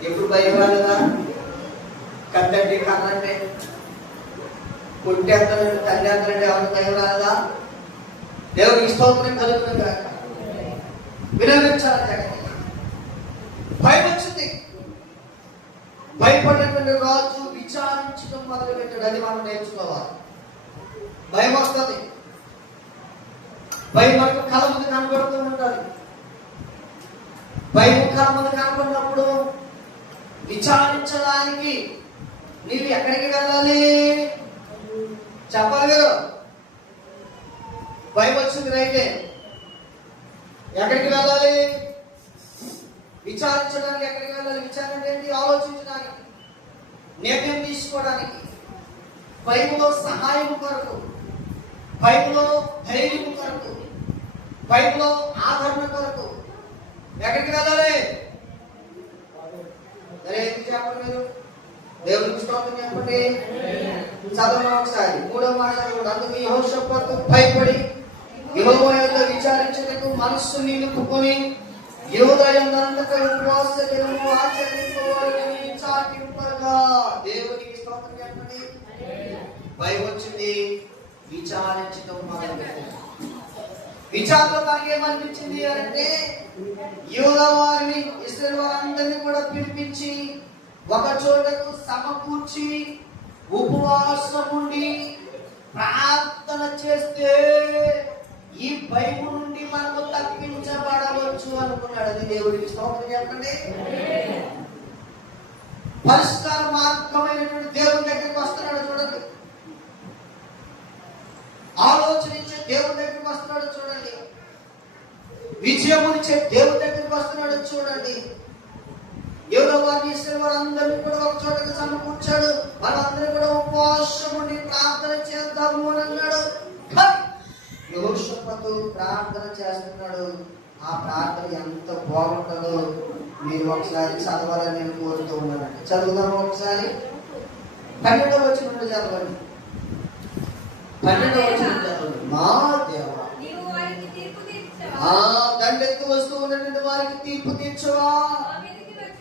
ఎప్పుడు భయం రాలేదా? కత్తంటే కన్నంటే పుట్టేస్తానంటే తల్లి అంతానంటే ఎవరికి భయం రాలేదా? దేవునికి స్తోత్రం కలుగుతుంది కాక. వినవించాలి జగన్. భయం వచ్చింది. భయపడినటువంటి రాజు విచారించడం మొదలు పెట్టాడు. అది మనం నేర్చుకోవాలి. భయం వస్తుంది. భయం మనకు కళ ముందు కనబడుతూ ఉంటుంది. భయం కళ ముందు కనబడినప్పుడు విచారించడానికి నీవు ఎక్కడికి వెళ్ళాలి? చెప్పాలి కదా. భయం వచ్చింది రైతే, ఎక్కడికి వెళ్ళాలి? విచారించడానికి ఎక్కడికి వెళ్ళాలి? విచారణ ఏంటి? ఆలోచించడానికి, నిర్ణయం తీసుకోవడానికి, బైబిల్లో సహాయం కొరకు, బైబిల్లో ధైర్యం కొరకు, బైబిల్లో ఆదరణ కొరకు ఎక్కడికి వెళ్ళాలి? సరే ఎందుకు చెప్పండి మీరు? దేవునికి స్తోత్రం చెప్పండి. చదవడం ఒకసారి 3వ మాట. అందుకు యెహోషాపాతు భయపడి యెహోవా యందు విచారించుటకు మనస్సు నిలుపుకొని యూదా యందంతటా ఉపవాస దినము ఆచరింపవలెనని చాటింపగా. దేవునికి స్తోత్రం చెప్పండి. భయం వచ్చింది, విచారించడం మొదలుపెట్టాడు. విచారణ మనకి ఏమనిపించింది అంటే యూదా వారిని, ఇశ్రాయేలు వారందరినీ కూడా పిలిపించి ఒక చోటకు సమకూర్చి ఉపవాసం ఉండి ప్రార్థన చేస్తే ఈ భయం నుండి మనము తప్పించబడవచ్చు అనుకున్నాడు. అది దేవుడికి స్తోత్రం చెప్పండి. పరిష్కార మార్గమైనటువంటి దేవుని దగ్గరికి వస్తున్నాడు. చూడండి, ఆలోచనించే దేవుని దగ్గరికి వస్తున్నాడు. చూడండి, విజయమునిచ్చే దేవుడి దగ్గరికి వస్తున్నాడు చూడండి. యోధా వారిని ఇస్తే వారందరినీ కూడా ఒక చోటకి సమకూర్చాడు. వాళ్ళందరూ కూడా ఉపవాసం ఉండి ప్రార్థన చేద్దాము అని అన్నాడు. యెహోషాపాతు ప్రార్థన చేస్తున్నాడు. ఆ ప్రార్థన ఎంత బాగుంటుందో మీరు ఒకసారి చదవాలని నేను కోరుతూ ఉన్నానండి. చదువుదాము ఒకసారి. 12వ వచనం చదవండి. 12వ వచనం చదవండి. మా దేవా, దండెత్తు వస్తూ ఉన్నటువంటి వారికి తీర్పు తీర్చవా,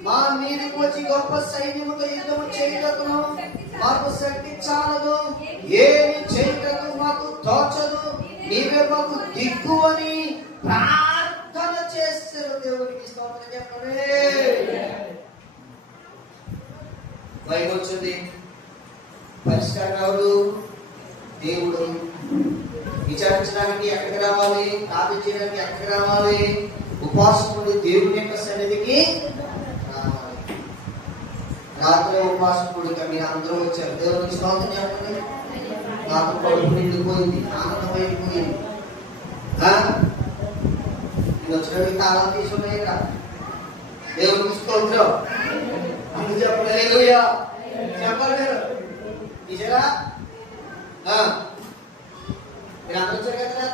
మా మీదకి వచ్చి గొప్ప సైన్యముతో యుద్ధము చేయటకును మాకు శక్తి చాలదు, ఏమి చేయటకు మాకు తోచదు, నీవే మాకు దిక్కు అని ప్రార్థన చేస్తారు. దేవుడికి స్తోత్రం చెప్పండి. భయం వచ్చింది. పరిష్కారం ఎవరు? దేవుడు. విచారించడానికి ఎక్కడికి రావాలి? ప్రార్థన చేయడానికి ఎక్కడికి రావాలి? ఉపవాసముడు దేవుని యొక్క సన్నిధికి రావాలి. రాత్రి ఉపవాసముడిగా మీరు అందరూ వచ్చారు. దేవునికి స్తోత్రం చెప్పండి. నాకు కడుపు నిండిపోయింది, ఆనందమైపోయింది. నేను వచ్చినవి తాళం తీసుకున్నాయి కదా. దేవునికి స్తోత్రం. అందుకు చెప్పండి హల్లెలూయా. చెప్పాలి మీరు నిజరా? మీరు అందరూ వచ్చారు కదా.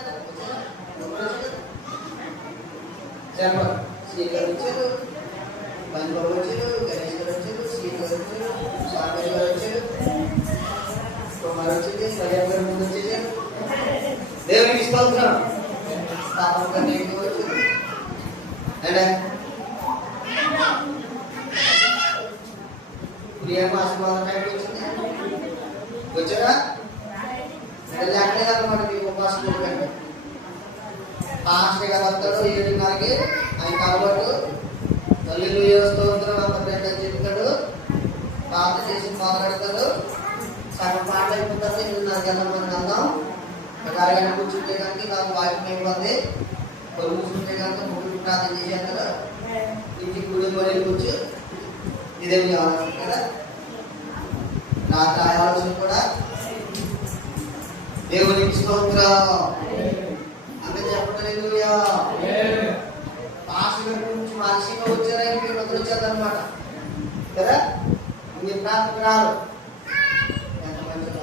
చెప్పండి. శ్రీగారు వచ్చారు, బంధుబాబు వచ్చారు, గణేష్ గారు వచ్చారు, శ్రీ గారు వచ్చారు, స్వామి గారు వచ్చారు, కుమార్ వచ్చింది, స్వయం గారు ముందు వచ్చేసారు. దేవునికి స్తోత్రం. పాపం కన్నా ఎక్కువ వచ్చారు. ప్రియ ఆశీర్వాదం వచ్చింది. వచ్చారా? అక్కడే కదన్నమాట మీకు ఉపాసన కంటే. పాస్టర్ గారు వస్తాడు 7:30కి. ఆయన అలవాటు హల్లెలూయా స్తోత్రం అని చెప్తాడు. ప్రార్థన చేసి మొదలెడతాడు. సగం పాట అయిపోతుంది. 8:30కి వెళ్ళమని వెళ్దాం. ఒక అరగంట కూర్చుంటే కనుక నాకు వాయిస్ అయిపోతుంది. కొలు కూర్చుంటే కనుక ముగ్గురు ప్రార్థన చేసేస్తారు. ఇంటికి గుడి మొదలు కూర్చు. ఇదే మీ ఆలోచన కదా. రాత్రి ఆలోచన కూడా దేవునికి స్తోత్రం. అంటే చెప్పండి హల్లెలూయా. పాస్టర్ గారి నుంచి మానసికంగా వచ్చారని మీరు వదిలించారనమాట కదా. మీరు ప్రార్థన రాదు. ఎంత మంచి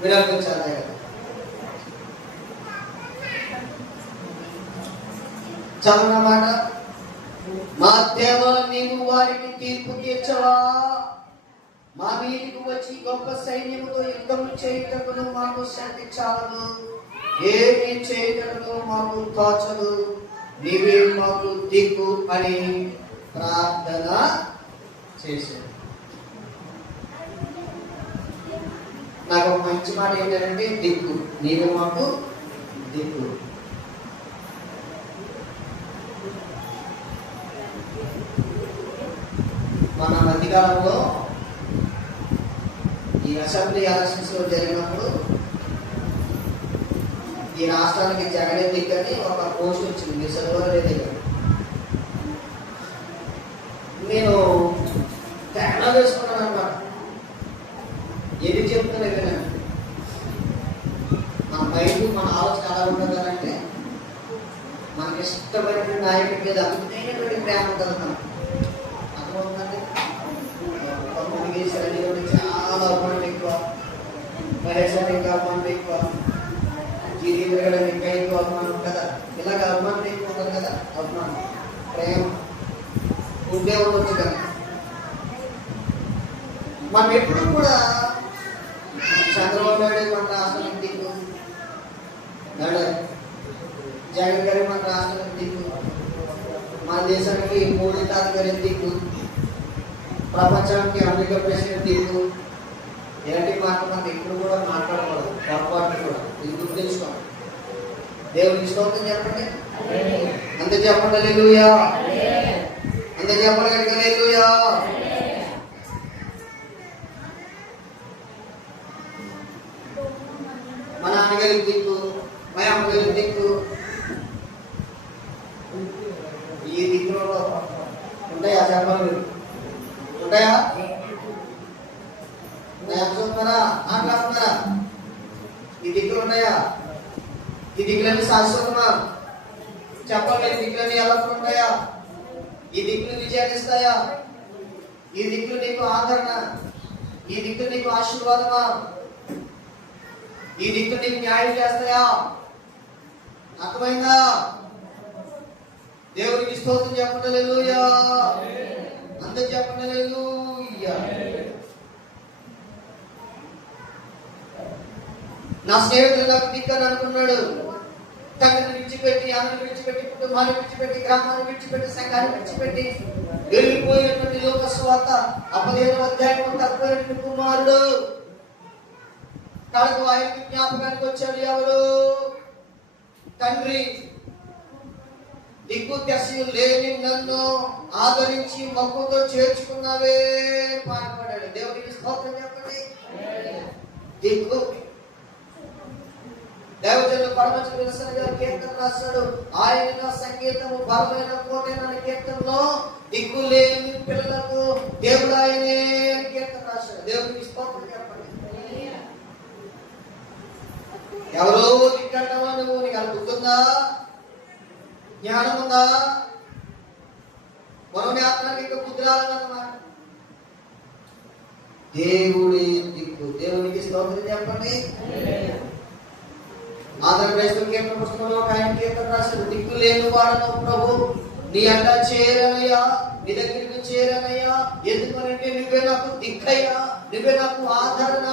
మీరు అనిపించాలి కదా. చదవనమాట. మా దేవా, నీవు వారికి తీర్పు తీర్చవా, మా మీదికి వచ్చి గొప్ప సైన్యముతో యుద్ధము చేయటకును మాకు శక్తి చాలదు, ఏమి చేయటకును మాకు తోచదు, నీవే మాకు దిక్కు అని ప్రార్థన చేశారు. నాకు ఒక మంచి మాట ఏంటంటే దిక్కు. నీవే మాకు దిక్కు. మన మధ్యకాలంలో ఈ అసెంబ్లీ ఎలక్షన్స్ జరిగినప్పుడు ఈ రాష్ట్రానికి జగనే దిక్కని ఒక పోస్ట్ వచ్చింది. మీరు చదవలేదే కదా. నేను తేడా వేసుకున్నాను అన్నమాట. ఏది చెప్తున్నా వినండి. మన మైండ్, మన ఆలోచన ఎలా ఉంటుందంటే మనకి ఇష్టమైన నాయకుడి మీద అమితమైనటువంటి ప్రేమ ఉంటుంది. మనకు అర్థమవుతుందండి. చాలా అభిమానం ఎక్కువ, మహేశ్వర్ ఇంకా అభిమానం ఎక్కువ, జీవీలు ఇంకా ఎక్కువ అభిమానం కదా. ఇలాగ అభిమానం ఎక్కువ ఉంటుంది కదా. అభిమానం, ప్రేమ ఉండే ఉండొచ్చు కదా. మనం ఎప్పుడు కూడా చంద్రబాబు నాయుడు మన రాష్ట్రానికి దిక్కు, జగన్ గారి మన రాష్ట్రానికి దిక్కు, మన దేశానికి మోడీ తాత గారి దిక్కు, ప్రపంచానికి అమెరికా ప్రెసిడెంట్ దిక్కు. ఇలాంటి మాట మనం ఎప్పుడు కూడా మాట్లాడకూడదు. పొరపాటు కూడా ఇది గుర్తు తెలుసుకోండి. దేవునికి స్తోత్రం చెప్పండి. అంతే చెప్పండి హల్లెలూయా. అంతే చెప్పండి కనుక హల్లెలూయా. మా నాన్నగారికి దిక్కు, మా అమ్మగారికి దిక్కు. ఈ దిక్కులో ఉంటాయా చెప్పాలి? ఉంటాయా? చదువుతున్నారా? మాట్లాడుతున్నారా? ఈ దిక్కులు ఉంటాయా? ఈ దిక్కులన్నీ శాశ్వతమా? చెప్పండి. ఈ దిక్కులన్నీ ఎలా ఉంటాయా? ఈ దిక్కులు విజయాన్నిస్తాయా? ఈ దిక్కులు నీకు ఆదరణ, ఈ దిక్కులు నీకు ఆశీర్వాదమా? ఈ దిక్కులు నీకు న్యాయం చేస్తాయా? అర్థమైందా? దేవునికి స్తోత్రం చెప్పండి. హల్లెలూయా. అందరూ చెప్పండి హల్లెలూయా. నా స్నేహితుడు నాకు దిక్కని అనుకున్నాడు. తండ్రిని విడిచిపెట్టి, అన్నను విడిచిపెట్టి, కుటుంబాన్ని విడిచిపెట్టి, గ్రామాన్ని విడిచిపెట్టి, సంఘాన్ని విడిచిపెట్టి వెళ్ళిపోయినటువంటి లోక స్వార్థ 15వ అధ్యాయం తక్కువ కుమారుడు తనకు ఆయనకి జ్ఞాపకానికి వచ్చాడు. ఎవరు? తండ్రి. దిక్కు తెసి లేని నన్ను ఆదరించి మక్కువతో చేర్చుకున్నావే పాల్పడాడు. దేవుడికి స్తోత్రం చెప్పండి. దిక్కు దేవజనులు పరమచంద్ర విలసన్ గారు కీర్తన రాశాడు. ఆయన సంగీతము బలమైన కోటైన కీర్తనలో దిక్కు లేని పిల్లలకు దేవుడు ఆయనే కీర్తన రాశాడు. దేవుడికి స్తోత్రం చెప్పండి. ఎవరో దిక్కడమా? నువ్వు నీకు అనుకుంటుందా? జ్ఞానం ఉందా? మనం ఆత్మానికి బుద్ధి రాలన్నమాట. దేవుడి దిక్కు. దేవునికి స్తోత్రం చెప్పండి. ఆంధ్రప్రదేశ్ కీర్తన పుస్తకంలో ఆయన కీర్తన రాశాడు. దిక్కు లేని వాడను ప్రభు నీ అంట చేరనయ్యా, నీ దగ్గరికి చేరనయ్యా. ఎందుకనంటే నువ్వే నాకు దిక్కయ్యా, నువ్వే నాకు ఆదరణ,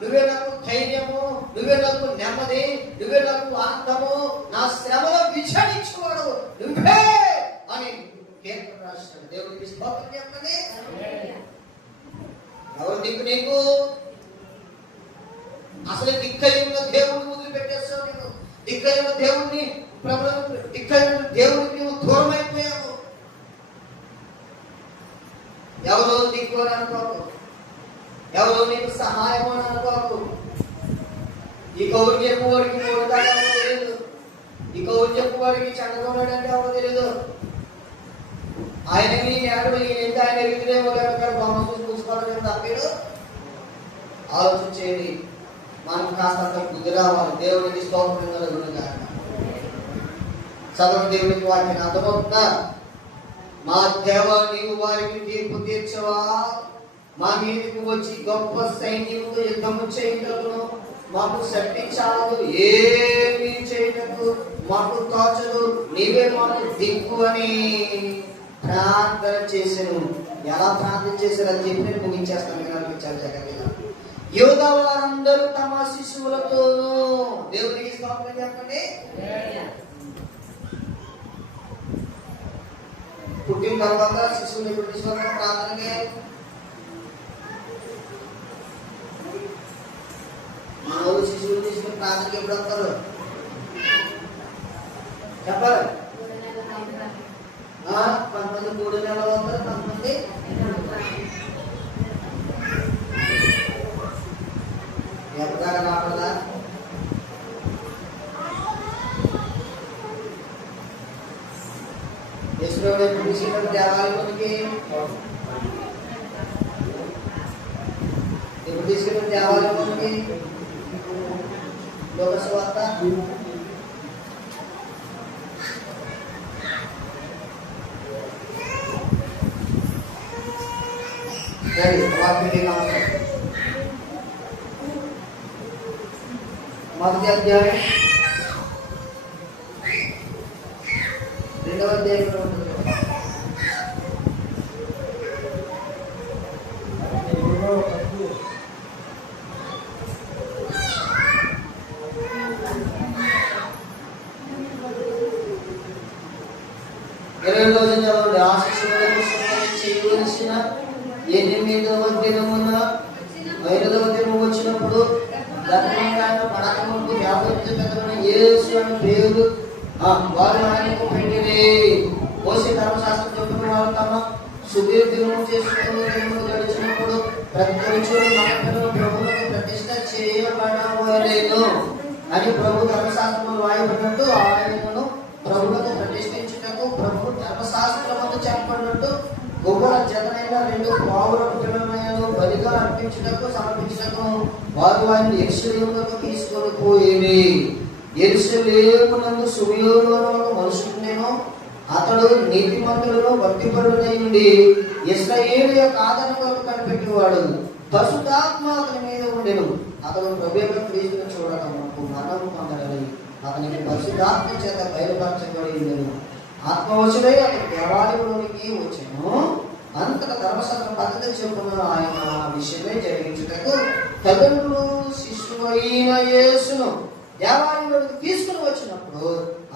నువ్వే నాకు ధైర్యము, నువ్వే నాకు నెమ్మది, నువ్వే నాకు ఆనందము, నా శ్రమలో విచారించేవాడు నువ్వే అని కీర్తన రాశాడు. దేవుడికి స్తోత్రం చెప్పండి. ఎవరు దిక్కు నీకు? అసలు దిక్కయ్యున్న దేవుడిని వదిలిపెట్టేస్తావు. నేను దిక్కయ్యున్న దేవుడిని దిక్కయ్యున్న దేవుడికి నువ్వు దూరం అయిపోయావు. ఎవరో దిక్కు అని అనుకోకు, ఎవరో నీకు సహాయం అని అనుకోకు. ఈ కౌరు చెప్పువాడికి మూడుదాకా తెలియదు, ఈ కౌరు చెప్పువాడికి చంద్రబాబు ఎవరో తెలియదు. ఆయనకి నేడు ఈయన ఆయన ఎరుగుతులేమో బొమ్మ చూసి చూసుకోవడం తప్పేడు. ఆలోచించేది. మనకు కాస్త బుద్ధి రావాలి. దేవుడికి స్తోత్రం కలుగునుగాక. చదవండి. దేవుడికి వాటిని అర్థమవుతుందా? మా దేవా, నీవు వారికి తీర్పు తీర్చవా? మా మీదకి వచ్చి గొప్ప సైన్యముతో యుద్ధము చేయటను మాకు శక్తి చాలదు, ఏమీ చేయటకు మాకు తోచదు, నీవే మాకు దిక్కు అని ప్రార్థన చేశాను. ఎలా ప్రార్థన చేశారని చెప్పి నేను ముగించేస్తాను. అనిపించాలి జగన్ యోధా వారందరూ తమ శిశువులతోనూ. దేవుడికి స్తోత్రం చెప్పండి. పుట్టిన తర్వాత శిశువుని ఎప్పుడు తీసుకుంటాం? ప్రార్థనకే. మా ఊరు శిశువులు తీసుకుని ప్రార్థనకి ఎప్పుడు వస్తారు చెప్పాలి? 10 3 నెలలు వస్తారు, 10 ఎప్పటిదాకా రాకూడదా? ఎప్పుడు దేవాలయానికి ఎప్పుడు తీసుకెళ్ళిన దేవాలయానికి లోక సువార్త మొదటి అధ్యాయం 2వ అధ్యాయంలో ఉంటుంది. చేయవలసిన 8వ దినమున 5వ దినము వచ్చినప్పుడు పడకముందు 50 పెద్దలైన యేసు అని పేరు వారు ఆయనకు పెట్టిరి. మోసే ధర్మశాస్త్రం చెప్పిన వారు తమ సుదీర్ఘ దినము చేసుకుని గడిచినప్పుడు ప్రతి మనుషుడు మన పిల్లలు ప్రభువులకు ప్రతిష్ట చేయబడవలెను అని ప్రభు ధర్మశాస్త్రంలో రాయబడినట్టు ఆయనను ప్రభువులకు ప్రతిష్ఠించుటకు ప్రభు ధర్మశాస్త్రమును చెప్పబడినట్టు గొప్ప జతనైన 2 పావుల పిల్లలను బలిగా అర్పించుటకు సమర్పించుటకు వారు ఆయన యెరూషలేమునకు తీసుకొని పోయేది. యెరూషలేమునందు సువియోనులో మనుషుడునేమో అతడు నీతిమంతులను భక్తిపరుడై ఉండి ఇశ్రాయేలు యొక్క ఆదరణ కొరకు కనిపెట్టేవాడు. పరిశుద్ధాత్మ అతని మీద ఉండెను. అతడు ప్రభువైన క్రీస్తును చూడటకు మరణం పొందడని అతనికి పరిశుద్ధాత్మ చేత బయలుపరచబడి ఉండెను. ఆత్మవశుడై అతడు దేవాలయంలోనికి వచ్చెను. అంతటా ధర్మశాస్త్ర పద్ధతి చొప్పున ఆయన విషయమే జరిగించుటకు తల్లిదండ్రులు శిష్యుడైన యేసును దేవాలయంలోకి తీసుకుని వచ్చినప్పుడు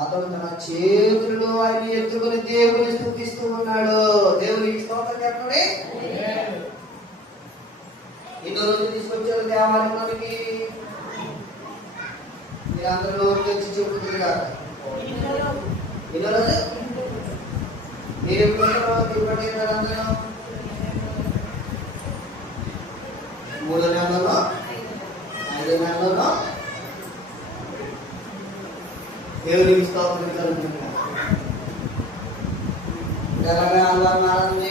అతడు తన చేతుల్లో ఆయన ఎత్తుకుని దేవుని స్తుతిస్తూ ఉన్నాడు. దేవునికి స్తోత్రం చెప్పండి. ఎన్నో రోజులు తీసుకొచ్చారు దేవాలయంలోనికి? మీరందరూ నోటికి వచ్చి చెప్పుతుంది కాదు. ఎన్నో రోజు మీరు ఎప్పుడు ఇవ్వండి అందరూ 3 నెలల్లో 5 నెలల్లో దేవునికి స్తోత్రం కలుగుతున్నాడు. అలాగే అలా అలాగే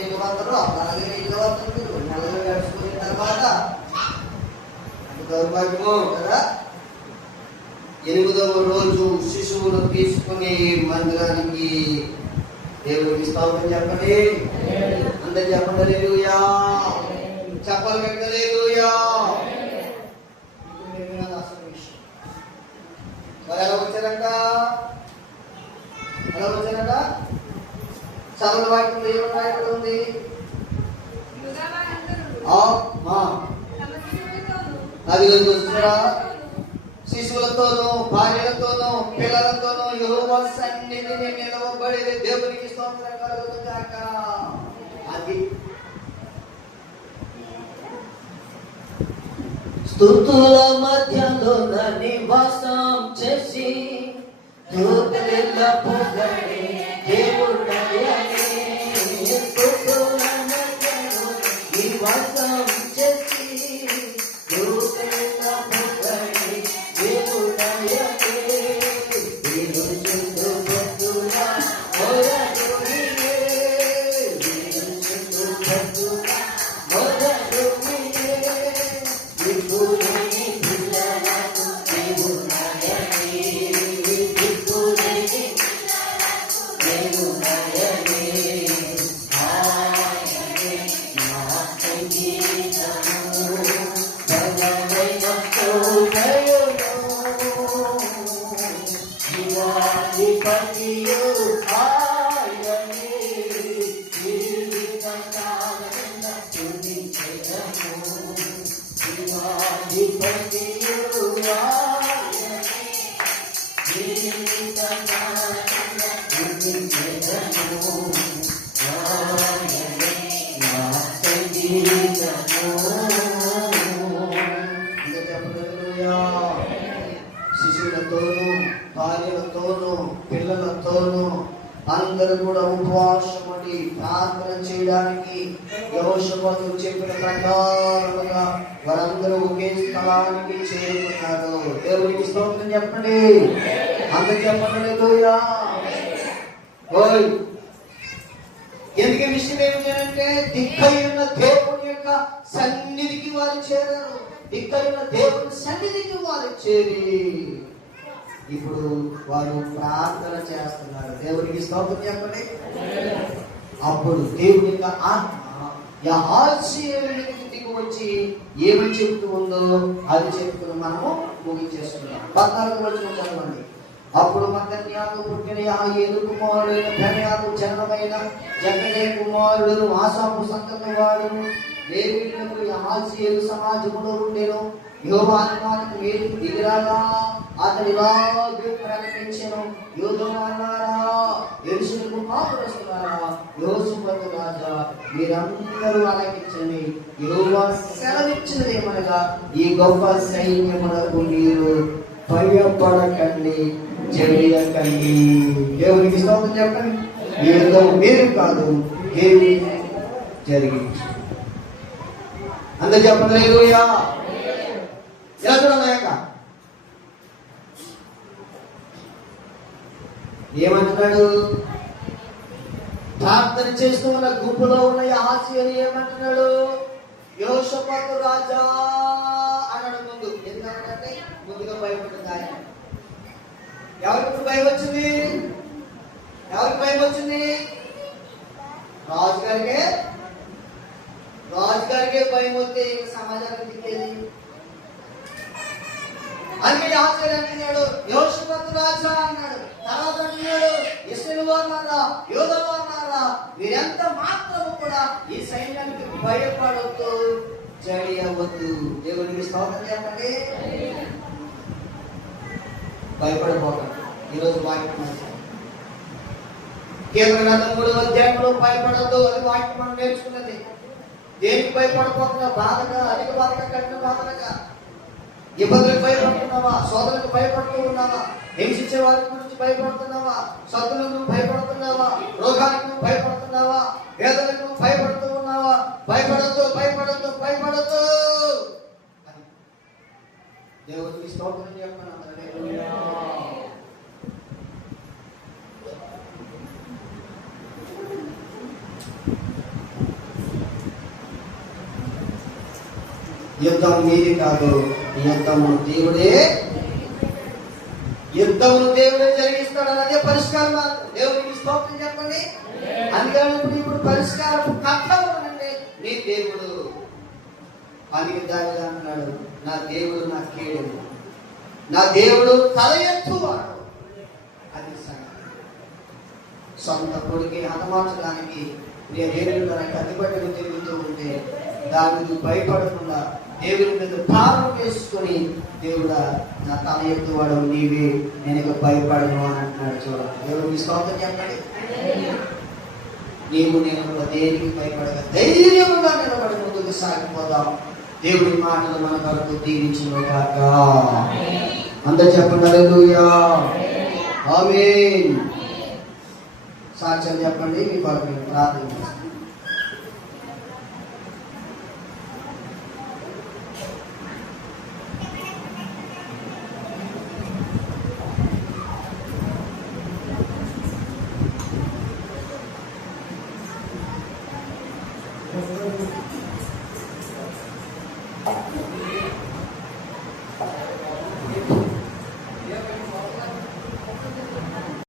నెలలు గడిచిపోయిన తర్వాత దౌర్భాగ్యమో కదా 8వ రోజు శిశువును తీసుకుని మందిరానికి దేవునికి స్తోత్రం చెప్పండి. అందరు చెప్పండి హల్లెలూయా. చెప్పాలి హల్లెలూయా. ఎలా వచ్చారంట? చదువు వాక్యం ఏమన్నా ఇక్కడ ఉంది? అది చూస్తారా? శిశువులతోనూ భార్యలతోనూ పిల్లలతోనూ యెహోవా సన్నిధిని నిలవబడి దేవునికి స్తోత్రం కలుగును గాక. అది స్తుతుల మధ్యలో నివాసం చేసి దూతల పొగడే దేవుడయనే. స్తుతుల మధ్యలో నివాసం చేసి దూతల పొగడే దేవుడయనే. వీరుచుండు భక్తుల మొరటునియే, వీరుచుండు భక్తుల మొరటునియే. దిక్కులేని పిల్లలకు దేవుడయనే, దిక్కులేని పిల్లలకు దేవుడయనే. ఆయనే నా సంగీతము, బలమైన హృదయము. జీవాధిపతియు ఆయనే, జీవితకాలమున స్తుతించెదము. జీవాధిపతియు ఆయనే, జీవితకాలమున స్తుతించెదము. ఆయనే నా సంగీతము. హల్లెలూయా. శిశువులతోనూ భార్యలతోనూ పిల్లలతోనూ అందరూ కూడా ఉపవాసముడి ప్రార్థన చేయడానికి యెహోషువకు చెప్పిన ప్రకారముగా వారందరూ ఒకే స్థలానికి చేరుకున్నారు. దేవునికి స్తోత్రం చెప్పండి. అందరూ చెప్పండి హల్లెలూయా. ఎందుకు విషయం ఏమిటంటే దిక్కైన దేవుని యొక్క సన్నిధికి వారు చేరారు. దిక్కైన దేవుని సన్నిధికి వారు చేరి ఇప్పుడు వారు ప్రార్థన చేస్తున్నారు. దేవునికి స్తోత్రం చెప్పండి. అప్పుడు దేవుని యొక్క ఆత్మ యెహోషువకి దిగి వచ్చి ఏమని చెప్తూ ఉందో అది చెప్తూ మనము ముగించేస్తున్నాం. 14వ వచనం చదవండి. అప్పుడు మత్తన్యాకు పుట్టిన యాయేలు కుమారుడైన బెన్యాకు జన్మమైన జకరే కుమారుడు ఆసాపు సంతతి వాడు లేవీయులకు యెహోషువ సమాజములో ఉండెను. యెహోవా ఆత్మకు మీరు దిగిరాగా అతడు ఇలాగూ ప్రకటించెను. యూదులారా, యెరూషలేము పౌరస్తులారా, యోసేపు రాజా, మీరందరూ ఆలకించండి. యెహోవా సెలవిచ్చినదేమనగా ఈ గొప్ప సైన్యమునకు మీరు భయపడకండి, జడియకండి. దేవునికి స్తోత్రం చెప్పండి. ఏదో మీరు కాదు, ఏమి జరిగింది. అందరూ చెప్పండి హల్లెలూయా. ఎలా చూడలేక ఏమంటున్నాడు? ప్రార్థన చేస్తూ ఉన్న గుంపులో ఉన్న యెహోషువని ఏమంటున్నాడు? యెహోషాపాతు రాజా అన్నాడు ముందు. ఎందుకంటే ముందుగా భయపడింది ఆయన. ఎవరికి భయం వచ్చింది? ఎవరికి భయం వచ్చింది? రాజుగారికే భయం వస్తే ఇంకా సమాజానికి దిక్కేది. అందుకే ఆశ్చర్య అంటున్నాడు, యెహోషాపాతు రాజా అన్నాడు. తర్వాత అంటున్నాడు, ఇశ్రాయేలు వారులారా, యూదా వారులారా, మీరెంత మాత్రము కూడా ఈ సైన్యానికి భయపడవద్దు, జడి అవ్వద్దు. దేవునికి స్తోత్రం చెప్పండి. భయపడబోకండి. ఈరోజు వాక్యం కీర్తన 3వ అధ్యాయంలో భయపడద్దు అని వాక్యం మనం నేర్చుకున్నది. దేనికి భయపడబోతున్నా? బాధగా, అధిక బాధగా, కఠిన బాధగా, ఇబ్బందులకు భయపడుతున్నావా? సోదరులకు భయపడుతూ ఉన్నావా? హింసించే వారి గురించి భయపడుతున్నావా? శత్రువులకు భయపడుతున్నావా? రోగానికి భయపడుతున్నావా? వేదనకు భయపడుతూ ఉన్నావా? భయపడద్దు, భయపడద్దు, భయపడద్దు. దేవుడికి స్తోత్రం చెప్పండి. యుద్ధం మీది కాదు, యుద్ధము దేవుడే జరిగిస్తాడు. అదే పరిష్కారం. దేవుడికి స్తోత్రం చెప్పండి. అందుకని ఇప్పుడు పరిష్కారం కట్టవునండి నీ దేవుడు. అందుకే దావీదు అన్నాడు, నా దేవుడు నా కేడు, నా దేవుడు తల ఎత్తువాడు. అది సొంత కొడుకుని హతమార్చడానికి కత్తిపట్టుకు తిరుగుతూ ఉంటే దావీదు భయపడకుండా దేవుని మీద భారం వేసుకొని, దేవుడా నా తల ఎత్తువాడు నీవే, నేను ఇక భయపడను అని అంటున్నాడు. చూడండి, దేవుడికి స్తోత్రం చెప్పండి. నీవు నేను దేనికి భయపడక ధైర్యంగా నిలబడి ముందుకు సాగిపోదాం. దేవుడి మాటలు మన కొరకు దీవించును గాక. అందరూ చెప్పండి హల్లెలూయా, ఆమేన్. సాక్ష్యం చెప్పండి. మీ కొరకు ప్రార్థన చేస్తాం.